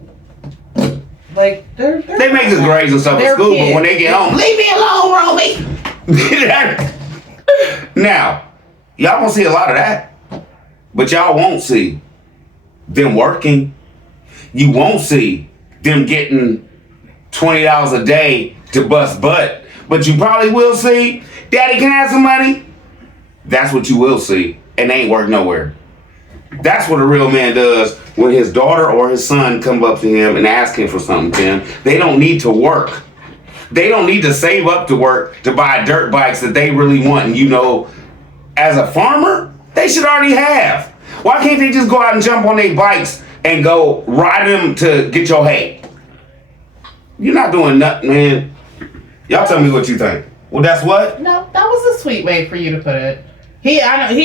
Like they make good grades and stuff at school, kids. But when they get home, leave me alone, Romy. Now, y'all gonna see a lot of that, but y'all won't see them working. You won't see them getting $20 a day to bust butt, but you probably will see, Daddy, can I have some money? That's what you will see, and they ain't work nowhere. That's what a real man does when his daughter or his son come up to him and ask him for something, Tim. They don't need to work. They don't need to save up to work to buy dirt bikes that they really want. And you know, as a farmer, they should already have. Why can't they just go out and jump on their bikes and go ride them to get your hay? You're not doing nothing, man. Y'all tell me what you think. Well, that's what? No, that was a sweet way for you to put it. He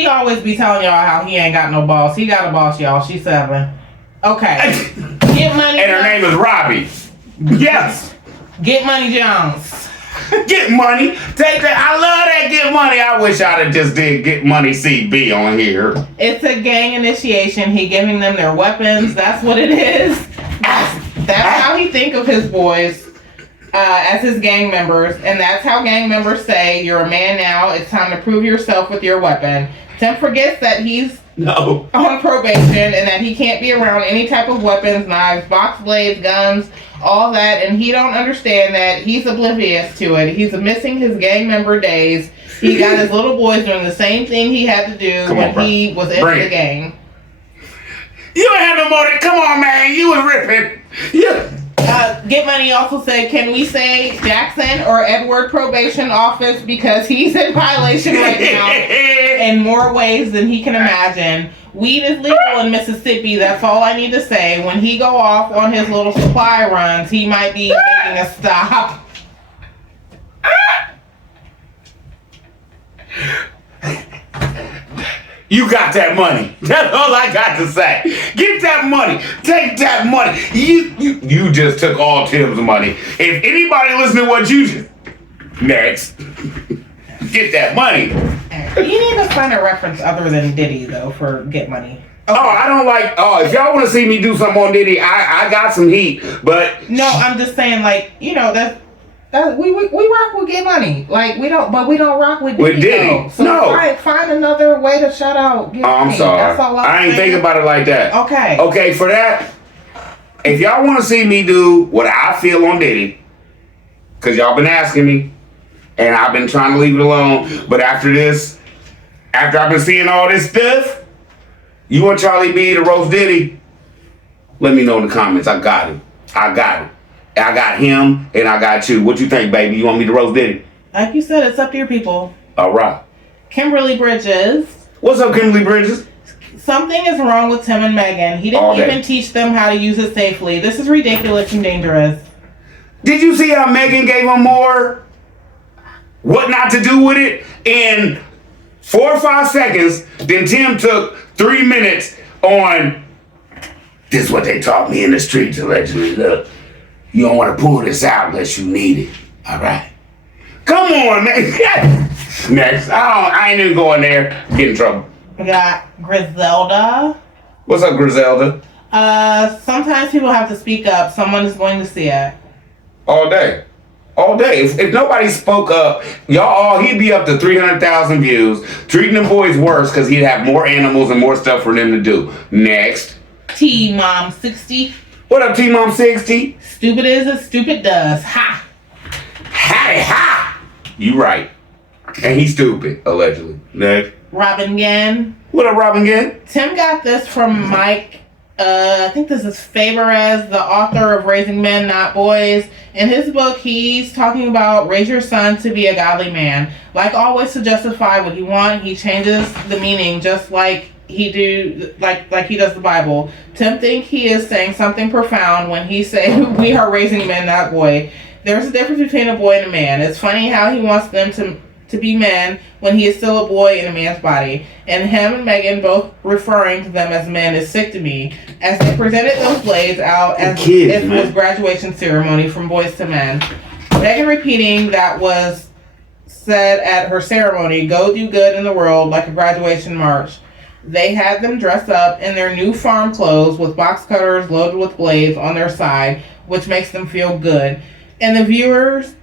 always be telling y'all how he ain't got no boss. He got a boss, y'all. She's 7. Okay. Get money. And her name is Robbie. Yes. Get money, Jones. Get money. Take that. I love that get money. I wish I'd have just did get money CB on here. It's a gang initiation. He giving them their weapons. That's what it is. That's how he think of his boys as his gang members, and that's how gang members say, "You're a man now. It's time to prove yourself with your weapon." Tim forgets that he's on probation and that he can't be around any type of weapons, knives, box blades, guns, all that, and he don't understand that he's oblivious to it. He's missing his gang member days. He got his little boys doing the same thing he had to do when he was in the gang. You ain't had no more. Come on, man. You was ripping. Get Money also said, can we say Jackson or Edward probation office because he's in violation right now in more ways than he can imagine. Weed is legal in Mississippi. That's all I need to say. When he go off on his little supply runs, he might be making a stop. You got that money. That's all I got to say. Get that money. Take that money. You just took all Tim's money. If anybody listen to what you did, next, get that money. You need to find a reference other than Diddy though for Get Money. Okay. Oh, I don't like. Oh, if y'all want to see me do something on Diddy, I got some heat. But no, I'm just saying, like, you know, that we rock with Get Money. Like we don't rock with Diddy. Though. So no, find another way to shout out Get Money. I'm sorry. That's all I ain't think about it like that. Okay. Okay, for that, if y'all want to see me do what I feel on Diddy, because y'all been asking me, and I've been trying to leave it alone. But after this, after I've been seeing all this stuff, you want Charlie B to roast Diddy? Let me know in the comments. I got him. I got him, and I got you. What you think, baby? You want me to roast Diddy? Like you said, it's up to your people. All right. Kimberly Bridges. What's up, Kimberly Bridges? Something is wrong with Tim and Megan. He didn't even teach them how to use it safely. This is ridiculous and dangerous. Did you see how Megan gave him more what not to do with it in 4 or 5 seconds? Then Tim took 3 minutes on, this is what they taught me in the streets, allegedly. Look, you don't want to pull this out unless you need it. All right. Come on, man. Next. I ain't even going there. Get in trouble. We got Griselda. What's up, Griselda? Sometimes people have to speak up. Someone is going to see it. All day. All day. If nobody spoke up, he'd be up to 300,000 views, treating them boys worse because he'd have more animals and more stuff for them to do. Next. T-Mom 60. What up, T-Mom 60? Stupid is as stupid does. Ha! Ha! You right. And he's stupid, allegedly. Next. Robin Gann. What up, Robin Gann? Tim got this from Mike. I think this is Favorez, the author of Raising Men, Not Boys. In his book, he's talking about raise your son to be a godly man. Like always, to justify what he wants, he changes the meaning just like he does the Bible. Tim think he is saying something profound when he say we are raising men, not boy. There's a difference between a boy and a man. It's funny how he wants them to be men when he is still a boy in a man's body. And him and Megan both referring to them as men is sick to me. As they presented those blades out as if it was graduation ceremony from boys to men. Megan repeating that was said at her ceremony, go do good in the world like a graduation march. They had them dress up in their new farm clothes with box cutters loaded with blades on their side, which makes them feel good. And the viewers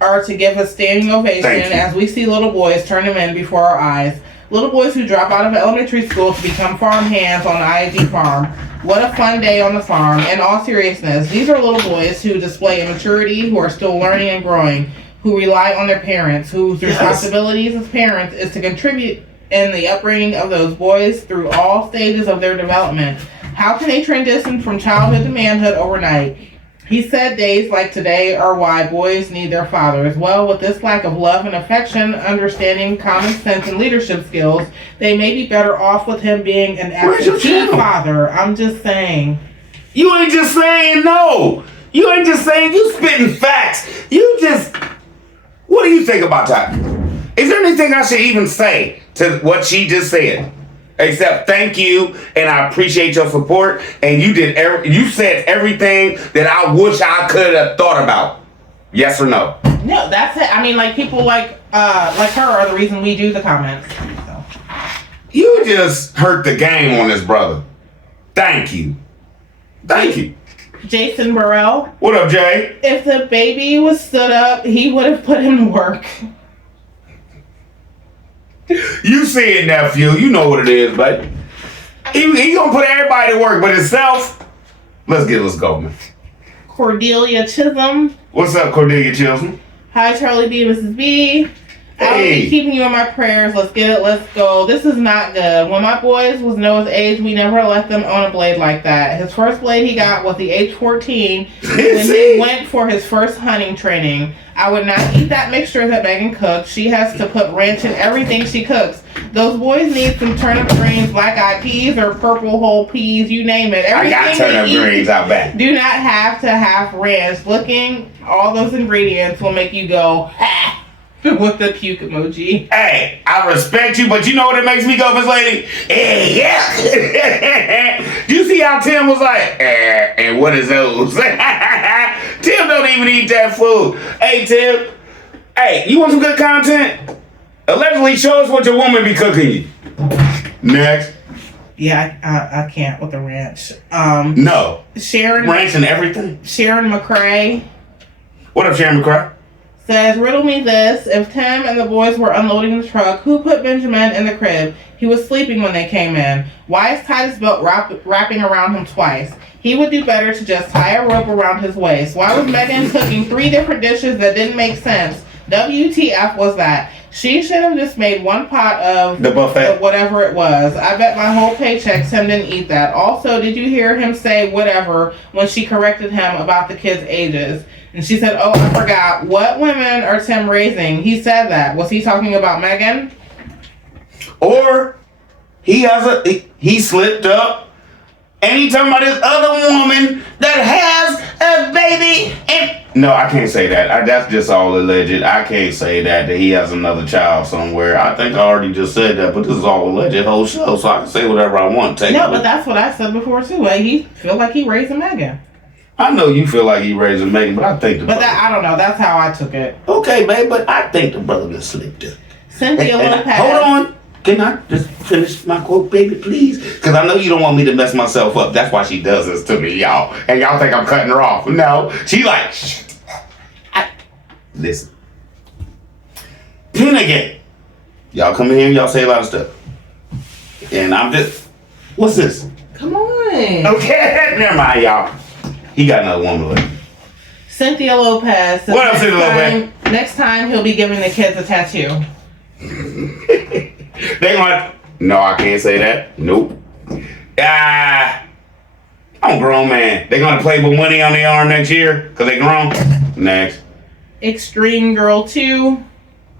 are to give a standing ovation as we see little boys turn them in before our eyes. Little boys who drop out of elementary school to become farm hands on the IAG farm. What a fun day on the farm. In all seriousness, these are little boys who display immaturity, who are still learning and growing, who rely on their parents, whose responsibilities as parents is to contribute in the upbringing of those boys through all stages of their development. How can they transition from childhood to manhood overnight? He said days like today are why boys need their fathers. Well, with this lack of love and affection, understanding, common sense, and leadership skills, they may be better off with him being an absentee father. I'm just saying. You ain't just saying no. You ain't just saying, you spitting facts. What do you think about that? Is there anything I should even say to what she just said? Except thank you, and I appreciate your support. And you said everything that I wish I could have thought about. Yes or no? No, that's it. I mean, like people like her are the reason we do the comments. So. You just hurt the game on this brother. Thank you. Thank you. Jason Burrell. What up, Jay? If the baby was stood up, he would have put him to work. You see it, nephew. You know what it is, but he gonna put everybody to work, but himself. Let's go, man. Cordelia Chisholm. What's up, Cordelia Chisholm? Hi, Charlie B, Mrs. B. I'll be keeping you in my prayers. Let's get it. Let's go. This is not good. When my boys was Noah's age, we never let them own a blade like that. His first blade he got was the age 14 when he went for his first hunting training. I would not eat that mixture that Megan cooks. She has to put ranch in everything she cooks. Those boys need some turnip greens, black-eyed peas, or purple whole peas, you name it. Everything I got turnip greens out back. Do not have to have ranch. Looking, all those ingredients will make you go, ha! With the puke emoji. Hey, I respect you, but you know what it makes me go, Miss Lady? Yeah. Do you see how Tim was like, and what is those? Tim don't even eat that food. Hey, Tim. Hey, you want some good content? Allegedly, show us what your woman be cooking you. Next. Yeah, I can't with the ranch. No. Sharon. Ranch and everything. Sharon McCrae. What up, Sharon McCrae? Says, riddle me this. If Tim and the boys were unloading the truck, who put Benjamin in the crib? He was sleeping when they came in. Why is Titus belt wrapping around him twice? He would do better to just tie a rope around his waist. Why was Megan cooking 3 different dishes that didn't make sense? WTF was that? She should have just made one pot of the buffet, whatever it was. I bet my whole paycheck Tim didn't eat that. Also, did you hear him say whatever when she corrected him about the kids' ages? And she said, oh, I forgot. What women are Tim raising? He said that. Was he talking about Megan? Or he slipped up and he talking about this other woman that has a baby. And no, I can't say that. That's just all alleged. I can't say that he has another child somewhere. I think I already just said that, but this is all alleged whole show, so I can say whatever I want. No, but that's what I said before too. Like, he feel like he raising Megan. I know you feel like he raising Megan, but I think I don't know. That's how I took it. Okay, babe, but I think the brother just slipped up. Cynthia Lopez. Hold on. Can I just finish my quote, baby, please? Because I know you don't want me to mess myself up. That's why she does this to me, y'all. And y'all think I'm cutting her off. No. She like, shh. Listen. Pinagate. Y'all come in here and y'all say a lot of stuff. And I'm just, what's this? Come on. Okay, never mind, y'all. He got another woman with him. Cynthia Lopez. What up, Cynthia Lopez? Next time he'll be giving the kids a tattoo. They going, no, I can't say that. Nope. I'm a grown man. They gonna play with money on their arm next year because they grown. Next. Extreme Girl 2.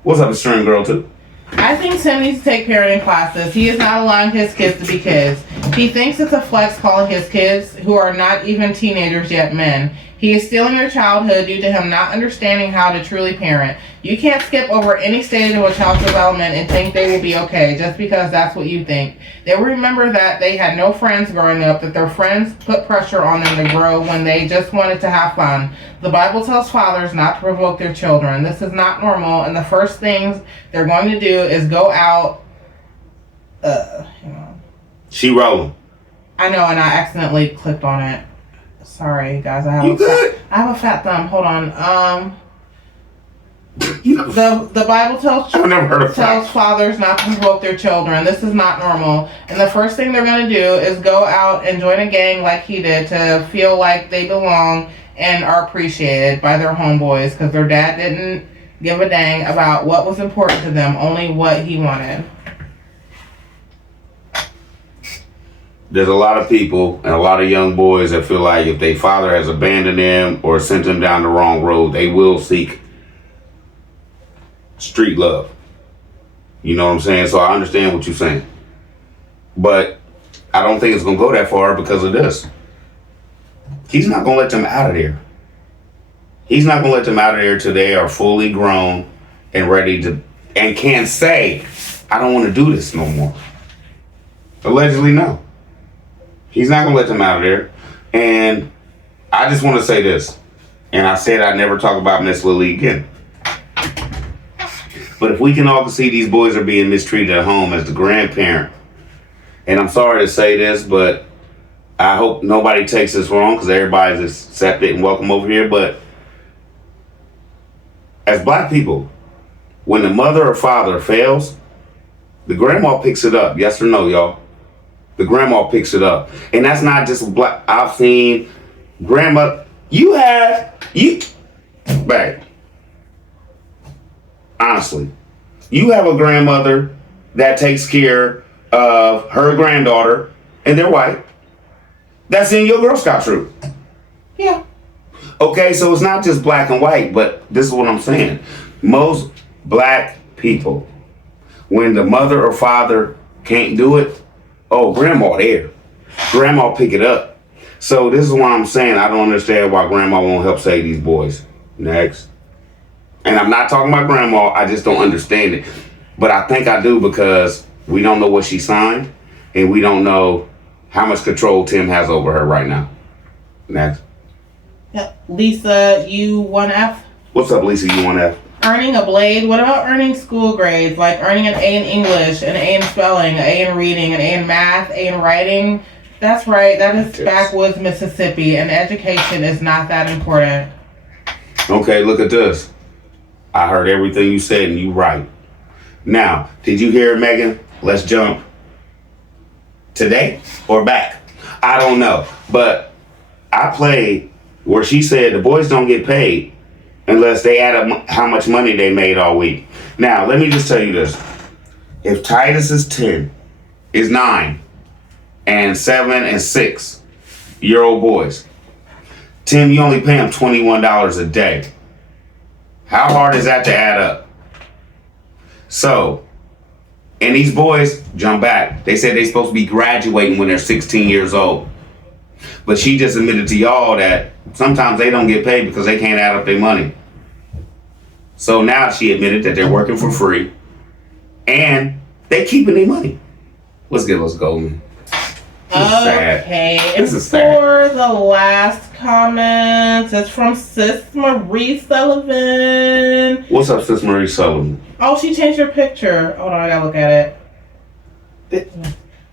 What's up, Extreme Girl 2? I think Tim needs to take parenting classes. He is not allowing his kids to be kids. He thinks it's a flex calling his kids, who are not even teenagers yet, men. He is stealing their childhood due to him not understanding how to truly parent. You can't skip over any stage of a child's development and think they will be okay just because that's what you think. They will remember that they had no friends growing up, that their friends put pressure on them to grow when they just wanted to have fun. The Bible tells fathers not to provoke their children. This is not normal, and the first things they're going to do is go out. She rolling. I know, and I accidentally clicked on it. Sorry, guys. I have a fat thumb. Hold on. The Bible tells fathers not to provoke their children. This is not normal. And the first thing they're going to do is go out and join a gang like he did to feel like they belong and are appreciated by their homeboys because their dad didn't give a dang about what was important to them, only what he wanted. There's a lot of people and a lot of young boys that feel like if their father has abandoned them or sent them down the wrong road, they will seek street love. You know what I'm saying? So I understand what you're saying. But I don't think it's going to go that far because of this. He's not going to let them out of there. He's not going to let them out of there till they are fully grown and ready to, and can say, I don't want to do this no more. Allegedly, no. He's not going to let them out of there. And I just want to say this. And I said I'd never talk about Miss Lily again. But if we can all see these boys are being mistreated at home as the grandparent, and I'm sorry to say this, but I hope nobody takes this wrong because everybody's accepted and welcome over here. But as black people, when the mother or father fails, the grandma picks it up. Yes or no, y'all? The grandma picks it up. And that's not just black. I've seen grandma. Back. Honestly, you have a grandmother that takes care of her granddaughter and they're white. That's in your Girl Scout troop. Yeah. Okay, so it's not just black and white, but this is what I'm saying. Most black people, when the mother or father can't do it, oh, grandma there. Grandma pick it up. So this is why I'm saying I don't understand why grandma won't help save these boys. Next. And I'm not talking about grandma, I just don't understand it. But I think I do because we don't know what she signed and we don't know how much control Tim has over her right now. Next. Yep. Lisa, U1F. What's up, Lisa, U1F? Earning a blade. What about earning school grades? Like earning an A in English, an A in spelling, an A in reading, an A in math, A in writing. That's right. That is backwoods Mississippi, and education is not that important. Okay, look at this. I heard everything you said, and you right. Now, did you hear Megan? Let's jump. Today or back? I don't know. But I played where she said the boys don't get paid unless they add up how much money they made all week. Now, let me just tell you this. If Titus is 10, is 9, and 7 and 6-year-old boys, Tim, you only pay them $21 a day. How hard is that to add up? So, and these boys, jump back, they said they're supposed to be graduating when they're 16 years old. But she just admitted to y'all that sometimes they don't get paid because they can't add up their money. So now she admitted that they're working for free and they keeping their money. Let's go, man. Okay, This and is sad. for the last comment, it's from Sis Marie Sullivan. What's up, Sis Marie Sullivan? Oh, she changed her picture. Hold on, I gotta look at it.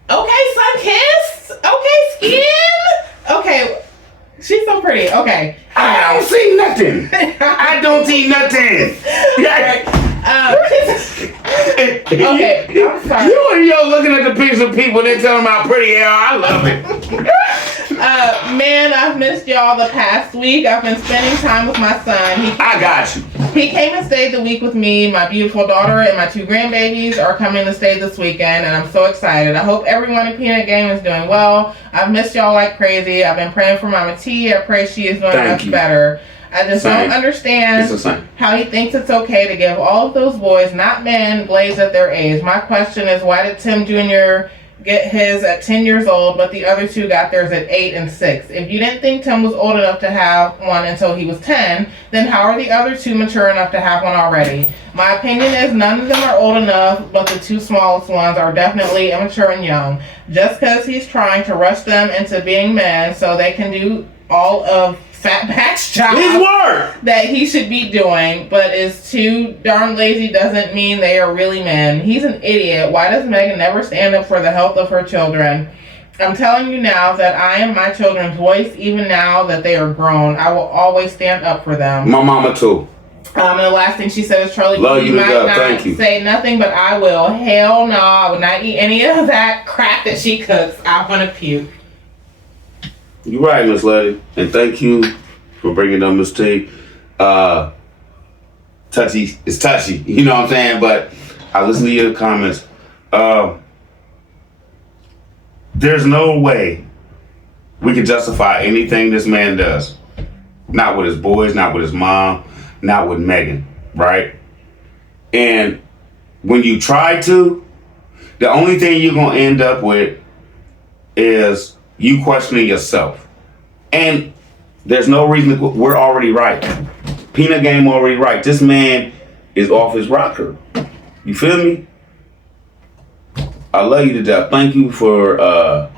Okay, sun kiss. Okay, skin. Okay, she's so pretty. Okay. I don't see nothing. I don't see nothing. Okay, I'm sorry. You and yo looking at the pictures of people, they telling them how pretty they are. I love it. Man, I've missed y'all the past week. I've been spending time with my son. I got you. He came and stayed the week with me. My beautiful daughter and my 2 grandbabies are coming to stay this weekend, and I'm so excited. I hope everyone at Peanut Game is doing well. I've missed y'all like crazy. I've been praying for Mama T. I pray she is doing much better. I just don't understand how he thinks it's okay to give all of those boys, not men, blades at their age. My question is, why did Tim Jr. get his at 10 years old, but the other 2 got theirs at 8 and 6? If you didn't think Tim was old enough to have one until he was 10, then how are the other 2 mature enough to have one already? My opinion is none of them are old enough, but the 2 smallest ones are definitely immature and young. Just because he's trying to rush them into being men so they can do all of Fatback's job that he should be doing, but is too darn lazy doesn't mean they are really men. He's an idiot. Why does Megan never stand up for the health of her children? I'm telling you now that I am my children's voice, even now that they are grown. I will always stand up for them. My mama too. And the last thing she said is, Charlie, love you might not say nothing, but I will. Hell no, I would not eat any of that crap that she cooks. I want to puke. You're right, Miss Letty. And thank you for bringing up Miss T. Touchy. It's touchy. You know what I'm saying? But I listen to your comments. There's no way we can justify anything this man does. Not with his boys, not with his mom, not with Megan, right? And when you try to, the only thing you're going to end up with is you questioning yourself. And there's no reason to, we're already right. Peanut Game already right. This man is off his rocker. You feel me? I love you to death. Thank you for, I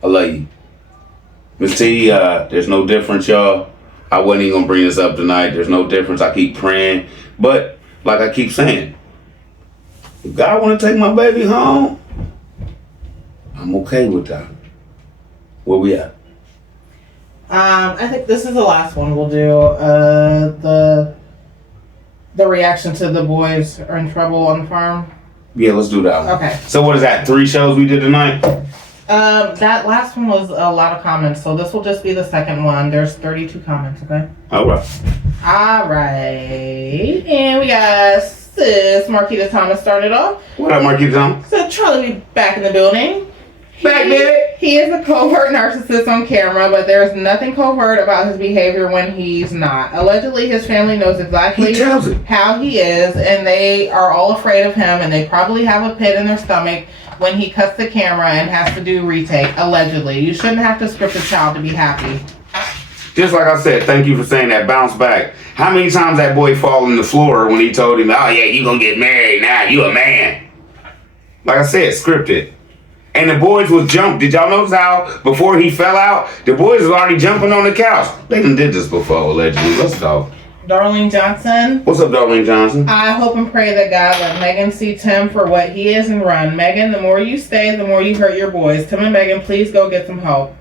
love you. Miss T, there's no difference, y'all. I wasn't even gonna bring this up tonight. There's no difference. I keep praying. But, like I keep saying, if God wanna take my baby home, I'm okay with that. Where we at? I think this is the last one we'll do. The reaction to the boys are in trouble on the farm. Yeah, let's do that one. Okay. So what is that? 3 shows we did tonight? That last one was a lot of comments, so this will just be the second one. There's 32 comments, okay? Alright. And we got Sis Marquita Thomas started off. What up, Marquita Thomas? So Charlie be back in the building. Back, baby. He is a covert narcissist on camera, but there is nothing covert about his behavior when he's not. Allegedly, his family knows exactly how he is, and they are all afraid of him, and they probably have a pit in their stomach when he cuts the camera and has to do retake. Allegedly. You shouldn't have to script a child to be happy. Just like I said, thank you for saying that. Bounce back. How many times that boy fall on the floor when he told him, oh yeah, you gonna get married now, you a man. Like I said, scripted. And the boys was jumped. Did y'all notice how before he fell out, the boys was already jumping on the couch? They done did this before, allegedly. Let's go. Darlene Johnson. What's up, Darlene Johnson? I hope and pray that God let Megan see Tim for what he is and run. Megan, the more you stay, the more you hurt your boys. Tim and Megan, please go get some help.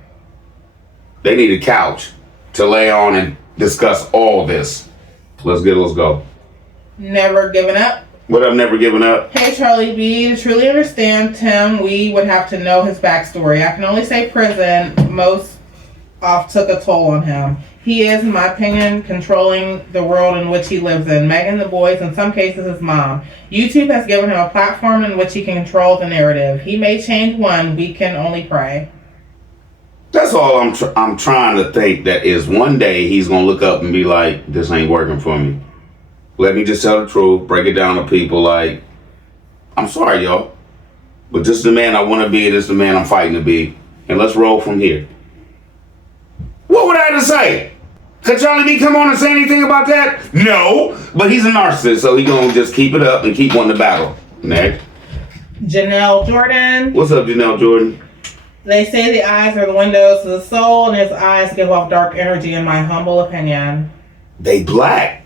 They need a couch to lay on and discuss all this. Let's go. Never giving up. What up, never giving up? Hey, Charlie B. To truly understand Tim, we would have to know his backstory. I can only say prison most off took a toll on him. He is, in my opinion, controlling the world in which he lives in. Megan, the boys, in some cases his mom. YouTube has given him a platform in which he can control the narrative. He may change one. We can only pray. That's all I'm trying to think, that is one day he's going to look up and be like, this ain't working for me. Let me just tell the truth, break it down to people like, I'm sorry, y'all, but this is the man I want to be, this is the man I'm fighting to be, and let's roll from here. What would I have to say? Could Charlie B come on and say anything about that? No, but he's a narcissist, so he's going to just keep it up and keep wanting to battle. Next. Janelle Jordan. What's up, Janelle Jordan? They say the eyes are the windows to the soul, and his eyes give off dark energy, in my humble opinion. They black.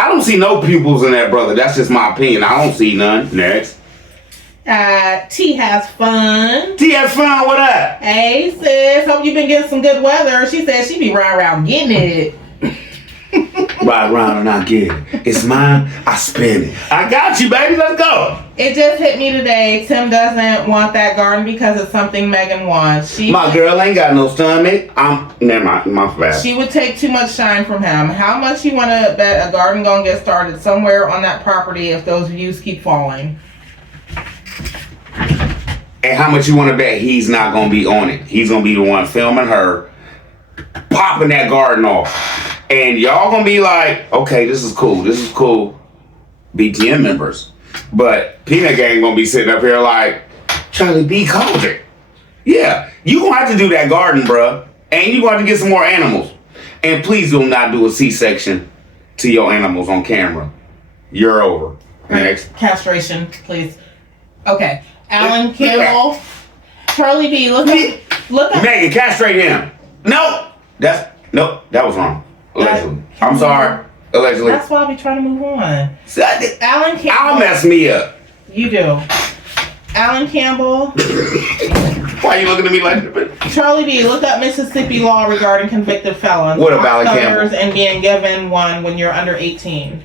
I don't see no pupils in that brother. That's just my opinion. I don't see none. Next. T has fun. T has fun. What up? Hey, sis. Hope you've been getting some good weather. She said she be riding around getting it. Ride around and I get it. It's mine. I spend it. I got you, baby. Let's go. It just hit me today. Tim doesn't want that garden because it's something Megan wants. My girl ain't got no stomach. Never mind. My bad. She would take too much shine from him. How much you want to bet a garden gonna get started somewhere on that property if those views keep falling? And how much you want to bet he's not gonna be on it? He's gonna be the one filming her, popping that garden off. And y'all gonna be like, okay, this is cool. BTN members. But Peanut Gang gonna be sitting up here like, Charlie B called it. Yeah, you gonna have to do that garden, bruh. And you gonna have to get some more animals. And please do not do a C-section to your animals on camera. You're over. Next. Castration, please. Okay. Alan Campbell. Charlie B, look up. Megan, castrate him. Nope. That was wrong. Allegedly. I'm sorry. Allegedly. That's why I be trying to move on. Alan Campbell. I'll mess me up. You do. Alan Campbell. Why are you looking at me like that? Charlie B, look up Mississippi law regarding convicted felons. What about Alan Campbell? And being given one when you're under 18.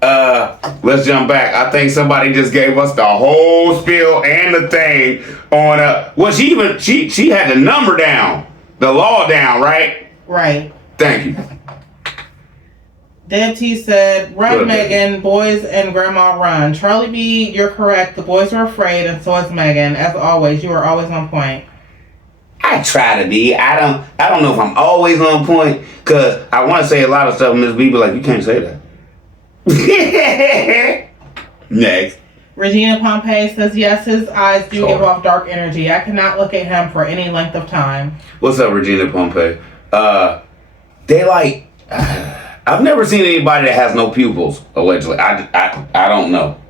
Let's jump back. I think somebody just gave us the whole spiel and the thing on well, she had the number down, the law down, right? Right. Thank you. Deb T said, run, Megan, boys and grandma run. Charlie B, you're correct. The boys are afraid, and so is Megan. As always, you are always on point. I try to be. I don't know if I'm always on point, because I want to say a lot of stuff, and Miss B be like, you can't say that. Next. Regina Pompey says, yes, his eyes do give off dark energy. I cannot look at him for any length of time. What's up, Regina Pompey? They like... I've never seen anybody that has no pupils, allegedly. I don't know.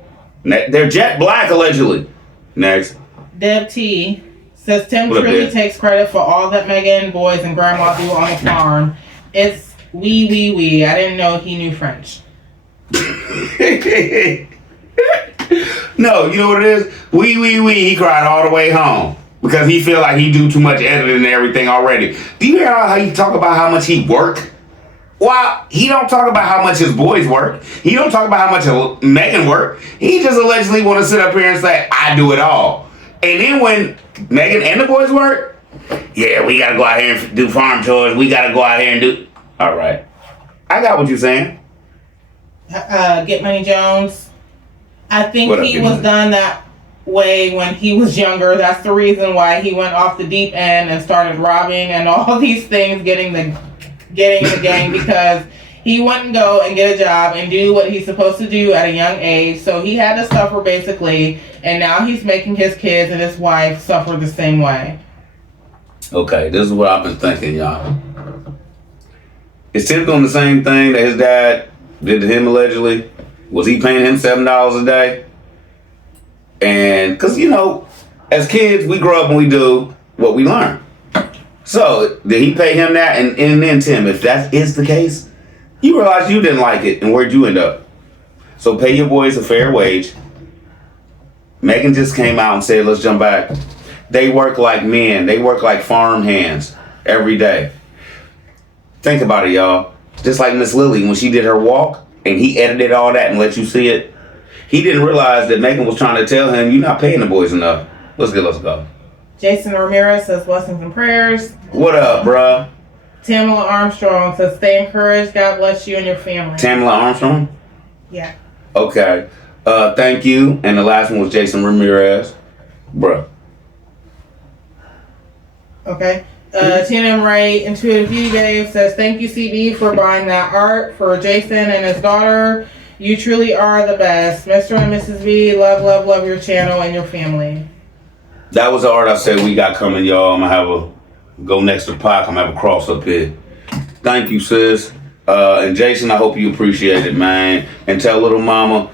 They're jet black, allegedly. Next. Deb T says, Tim truly takes credit for all that Megan, boys, and grandma do on the farm. It's we. I didn't know he knew French. No, you know what it is? He cried all the way home because he feel like he do too much editing and everything already. Do you hear how he talk about how much he work? Well, he don't talk about how much his boys work. He don't talk about how much Megan work. He just allegedly want to sit up here and say, I do it all. And then when Megan and the boys work, yeah, we got to go out here and do farm chores. We got to go out here and do... All right. I got what you're saying. Get Money Jones. I think he was done that way when he was younger. That's the reason why he went off the deep end and started robbing and all these things, getting the gang, because he wouldn't go and get a job and do what he's supposed to do at a young age. So he had to suffer basically, and now he's making his kids and his wife suffer the same way. Okay, this is what I've been thinking, y'all. Is Tim doing the same thing that his dad did to him allegedly? Was he paying him $7 a day? And because, you know, as kids, we grow up and we do what we learn. So, did he pay him that? And then, Tim, if that is the case, you realize you didn't like it, and where'd you end up? So, pay your boys a fair wage. Megan just came out and said, let's jump back. They work like men. They work like farm hands every day. Think about it, y'all. Just like Miss Lily, when she did her walk, and he edited all that and let you see it, he didn't realize that Megan was trying to tell him, you're not paying the boys enough. Let's go. Jason Ramirez says blessings and prayers. What up, bruh? Tamala Armstrong says stay encouraged. God bless you and your family. Tamala Armstrong? Yeah. Okay. Thank you. And the last one was Jason Ramirez. Bruh. Okay. TNM Ray Intuitive Beauty Babe says thank you, CB, for buying that art for Jason and his daughter. You truly are the best. Mr. and Mrs. B, love your channel and your family. That was the art I said we got coming, y'all. I'm going to go next to Pac. I'm going to have a cross up here. Thank you, sis. And Jason, I hope you appreciate it, man. And tell little mama,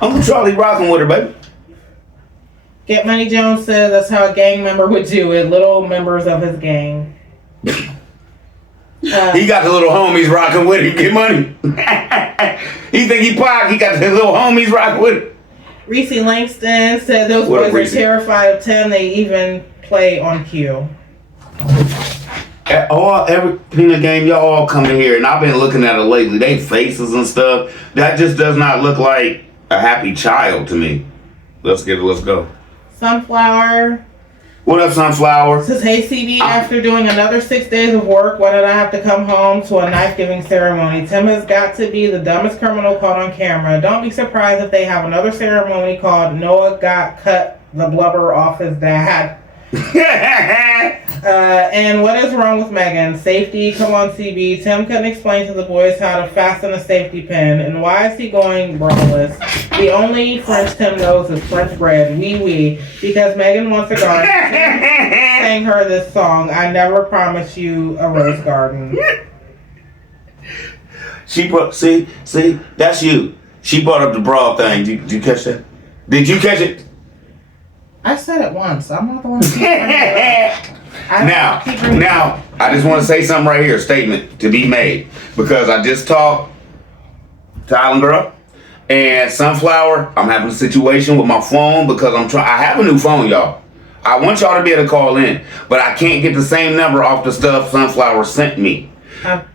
Uncle Charlie rocking with her, baby. Get Money Jones says that's how a gang member would do it. Little members of his gang. He got the little homies rocking with him. Get money. He think he Pac. He got the little homies rocking with him. Reese Langston said those boys are terrified of Tim. They even play on cue. Every peanut game, y'all all come in here, and I've been looking at it lately. They faces and stuff. That just does not look like a happy child to me. Let's go. Sunflower. What up, Sunflower? Says, hey, CD, after doing another 6 days of work, why did I have to come home to a knife-giving ceremony? Tim has got to be the dumbest criminal caught on camera. Don't be surprised if they have another ceremony called Noah Got Cut the Blubber Off His Dad. And what is wrong with Megan? Safety, come on, CB. Tim couldn't explain to the boys how to fasten a safety pin. And why is he going braless? The only French Tim knows is French bread. Oui. Because Megan wants a garden. Sang her this song, I Never Promised You a Rose Garden. See, that's you. She brought up the bra thing. Did you catch that? Did you catch it? I said it once. I'm not the one. Now, I just want to say something right here. Statement to be made, because I just talked to Island Girl and Sunflower. I'm having a situation with my phone because I have a new phone, y'all. I want y'all to be able to call in, but I can't get the same number off the stuff Sunflower sent me.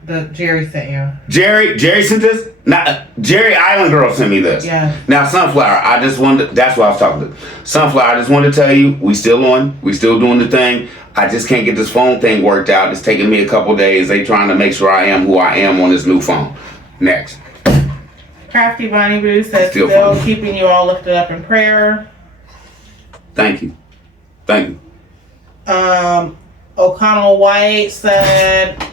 The Jerry sent you. Jerry sent this? Not Jerry Island Girl sent me this. Yeah. Now Sunflower, I just wanted that's what I was talking to. Sunflower, I just wanted to tell you, we still doing the thing. I just can't get this phone thing worked out. It's taking me a couple days. They trying to make sure I am who I am on this new phone. Next. Crafty Bonnie Boo says still keeping you all lifted up in prayer. Thank you. O'Connell White said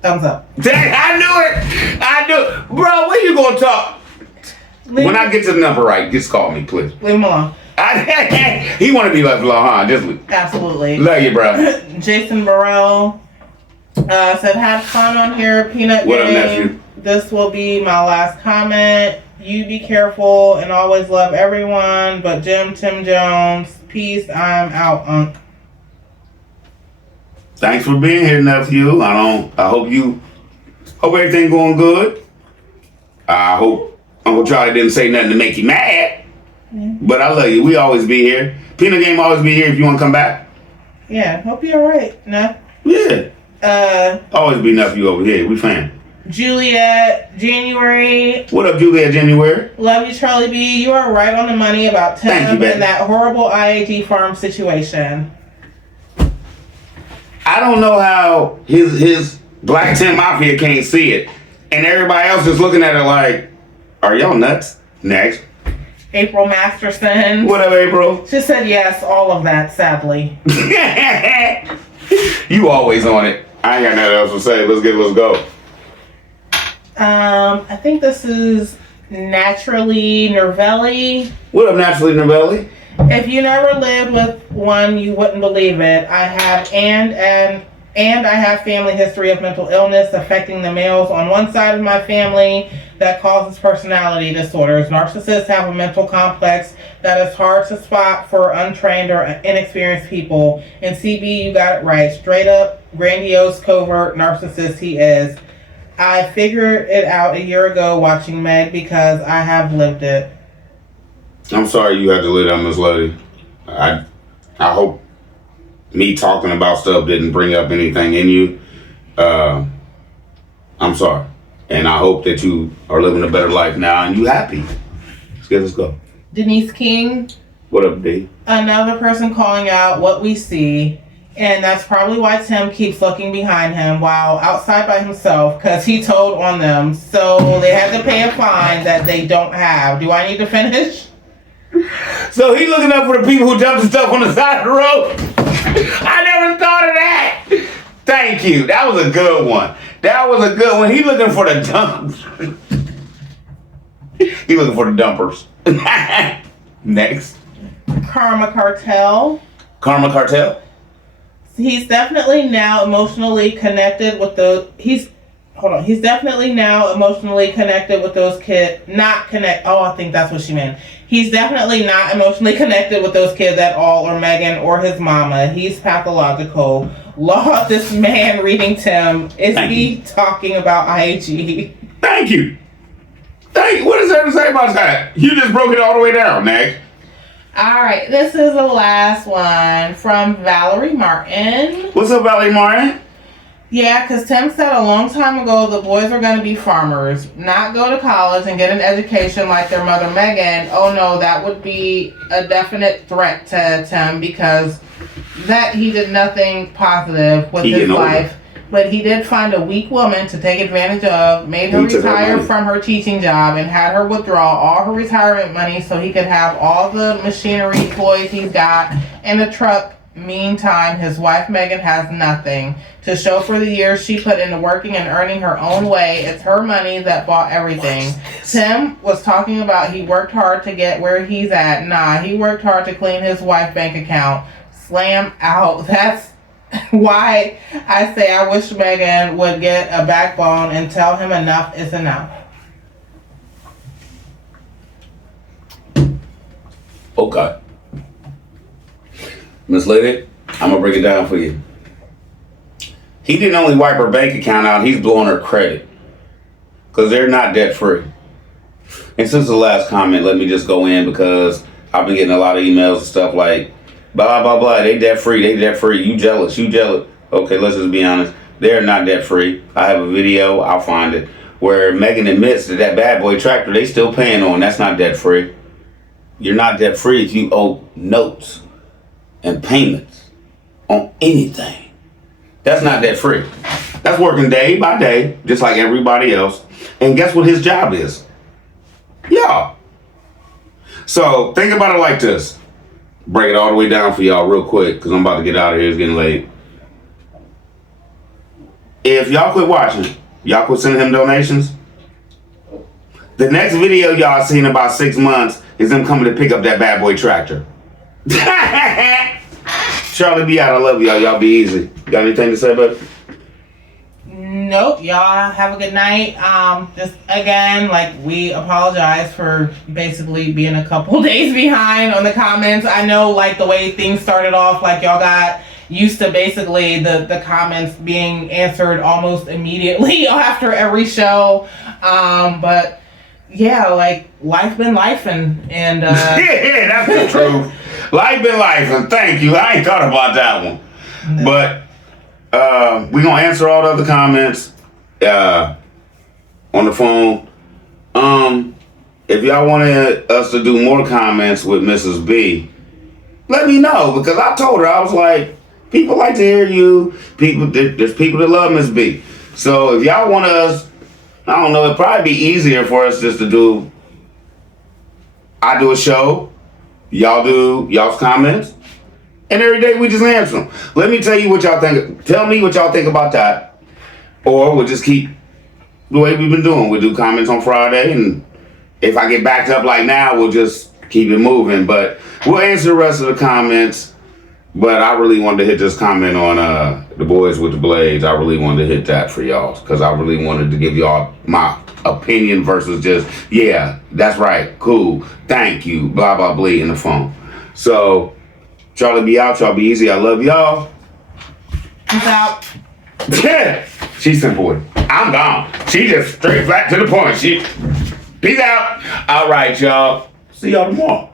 thumbs up. I knew it. Bro, when you gonna talk? When I get to the number right, just call me, please. Leave him alone. He want to be left alone, huh? Just absolutely. Love you, bro. Jason Burrell said, have fun on here, Peanut What Game. up, nephew? This will be my last comment. You be careful and always love everyone. But Tim Jones, peace. I'm out, Unc. Thanks for being here, nephew. I hope everything going good. I hope Uncle Charlie didn't say nothing to make you mad. Yeah. But I love you. We always be here. Peanut Game always be here if you want to come back. Yeah, hope you're alright. No? Yeah. Always be enough you over here. We fan. Juliet, January. What up, Juliet, January? Love you, Charlie B. You are right on the money about Tim Thank you, baby. and that horrible IAG farm situation. I don't know how his Black Tim Mafia can't see it. And everybody else is looking at it like, are y'all nuts? Next. April Masterson. What up, April? She said yes, all of that, sadly. You always on it. I ain't got nothing else to say. Let's go. I think this is Naturally Nervelli. What up, Naturally Nervelli? If you never lived with one, you wouldn't believe it. I have and I have family history of mental illness affecting the males on one side of my family that causes personality disorders. Narcissists have a mental complex that is hard to spot for untrained or inexperienced people. And CB, you got it right. Straight up, grandiose, covert narcissist he is. I figured it out a year ago watching Meg because I have lived it. I'm sorry you had to live on this lady. I hope me talking about stuff didn't bring up anything in you. I'm sorry. And I hope that you are living a better life now and you happy. Let's go. Denise King. What up, D? Another person calling out what we see. And that's probably why Tim keeps looking behind him while outside by himself, because he told on them. So they had to pay a fine that they don't have. Do I need to finish? So he looking up for the people who dumped the stuff on the side of the road? I never thought of that. Thank you. That was a good one. He looking for the dumps. He looking for the dumpers. Next. Karma Cartel. Karma Cartel? He's definitely now emotionally connected with the He's definitely now emotionally connected with those kids. I think that's what she meant. He's definitely not emotionally connected with those kids at all, or Megan, or his mama. He's pathological. Law, this man reading Tim. Is he talking about IAG? Thank you. What is there to say about that? You just broke it all the way down, Meg. Alright, this is the last one from Valerie Martin. What's up, Valerie Martin? Yeah, because Tim said a long time ago the boys are going to be farmers, not go to college and get an education like their mother Megan. Oh no, that would be a definite threat to Tim because that he did nothing positive with his life. But he did find a weak woman to take advantage of, made her retire from her teaching job, and had her withdraw all her retirement money so he could have all the machinery, toys he's got, and a truck. Meantime, his wife Megan has nothing to show for the years she put into working and earning her own way. It's her money that bought everything. Tim was talking about he worked hard to get where he's at. Nah, he worked hard to clean his wife's bank account. Slam out. That's why I say I wish Megan would get a backbone and tell him enough is enough. Okay. Miss Lady, I'm gonna break it down for you. He didn't only wipe her bank account out, he's blowing her credit. Because they're not debt free. And since the last comment, let me just go in because I've been getting a lot of emails and stuff like, blah, blah, blah, they debt free. You jealous. Okay, let's just be honest. They're not debt free. I have a video, I'll find it, where Megan admits that bad boy tractor they still paying on. That's not debt free. You're not debt free if you owe notes and payments on anything. That's not debt free. That's working day by day, just like everybody else. And guess what his job is? Y'all. So think about it like this. Break it all the way down for y'all real quick, because I'm about to get out of here. It's getting late. If y'all quit watching, y'all quit sending him donations, the next video y'all see in about 6 months is them coming to pick up that bad boy tractor. Charlie be out. I love y'all. Y'all be easy. Got anything to say about it? Nope. Y'all have a good night. Just again, we apologize for basically being a couple days behind on the comments. I know the way things started off, y'all got used to basically the comments being answered almost immediately after every show. But yeah, like life been life and yeah, that's the truth. Life been life, and thank you. I ain't thought about that one. No. But we're gonna answer all the other comments on the phone. If y'all wanted us to do more comments with Mrs. B, let me know, because I told her, I was like, people like to hear you. There's people that love Miss B. So if y'all want us, I don't know, it'd probably be easier for us just to do, I do a show, y'all do y'all's comments, and every day we just answer them. Let me tell you what y'all think. Tell me what y'all think about that. Or we'll just keep the way we've been doing. We'll do comments on Friday, and if I get backed up like now, we'll just keep it moving. But we'll answer the rest of the comments. But I really wanted to hit this comment on the boys with the blades. I really wanted to hit that for y'all, because I really wanted to give y'all my opinion versus just, yeah, that's right, cool, thank you, blah, blah, blah, in the phone. So, Charlie be out, y'all be easy. I love y'all. Peace out. Yeah, she's simple. I'm gone. She just straight back to the point. Peace out. All right, y'all. See y'all tomorrow.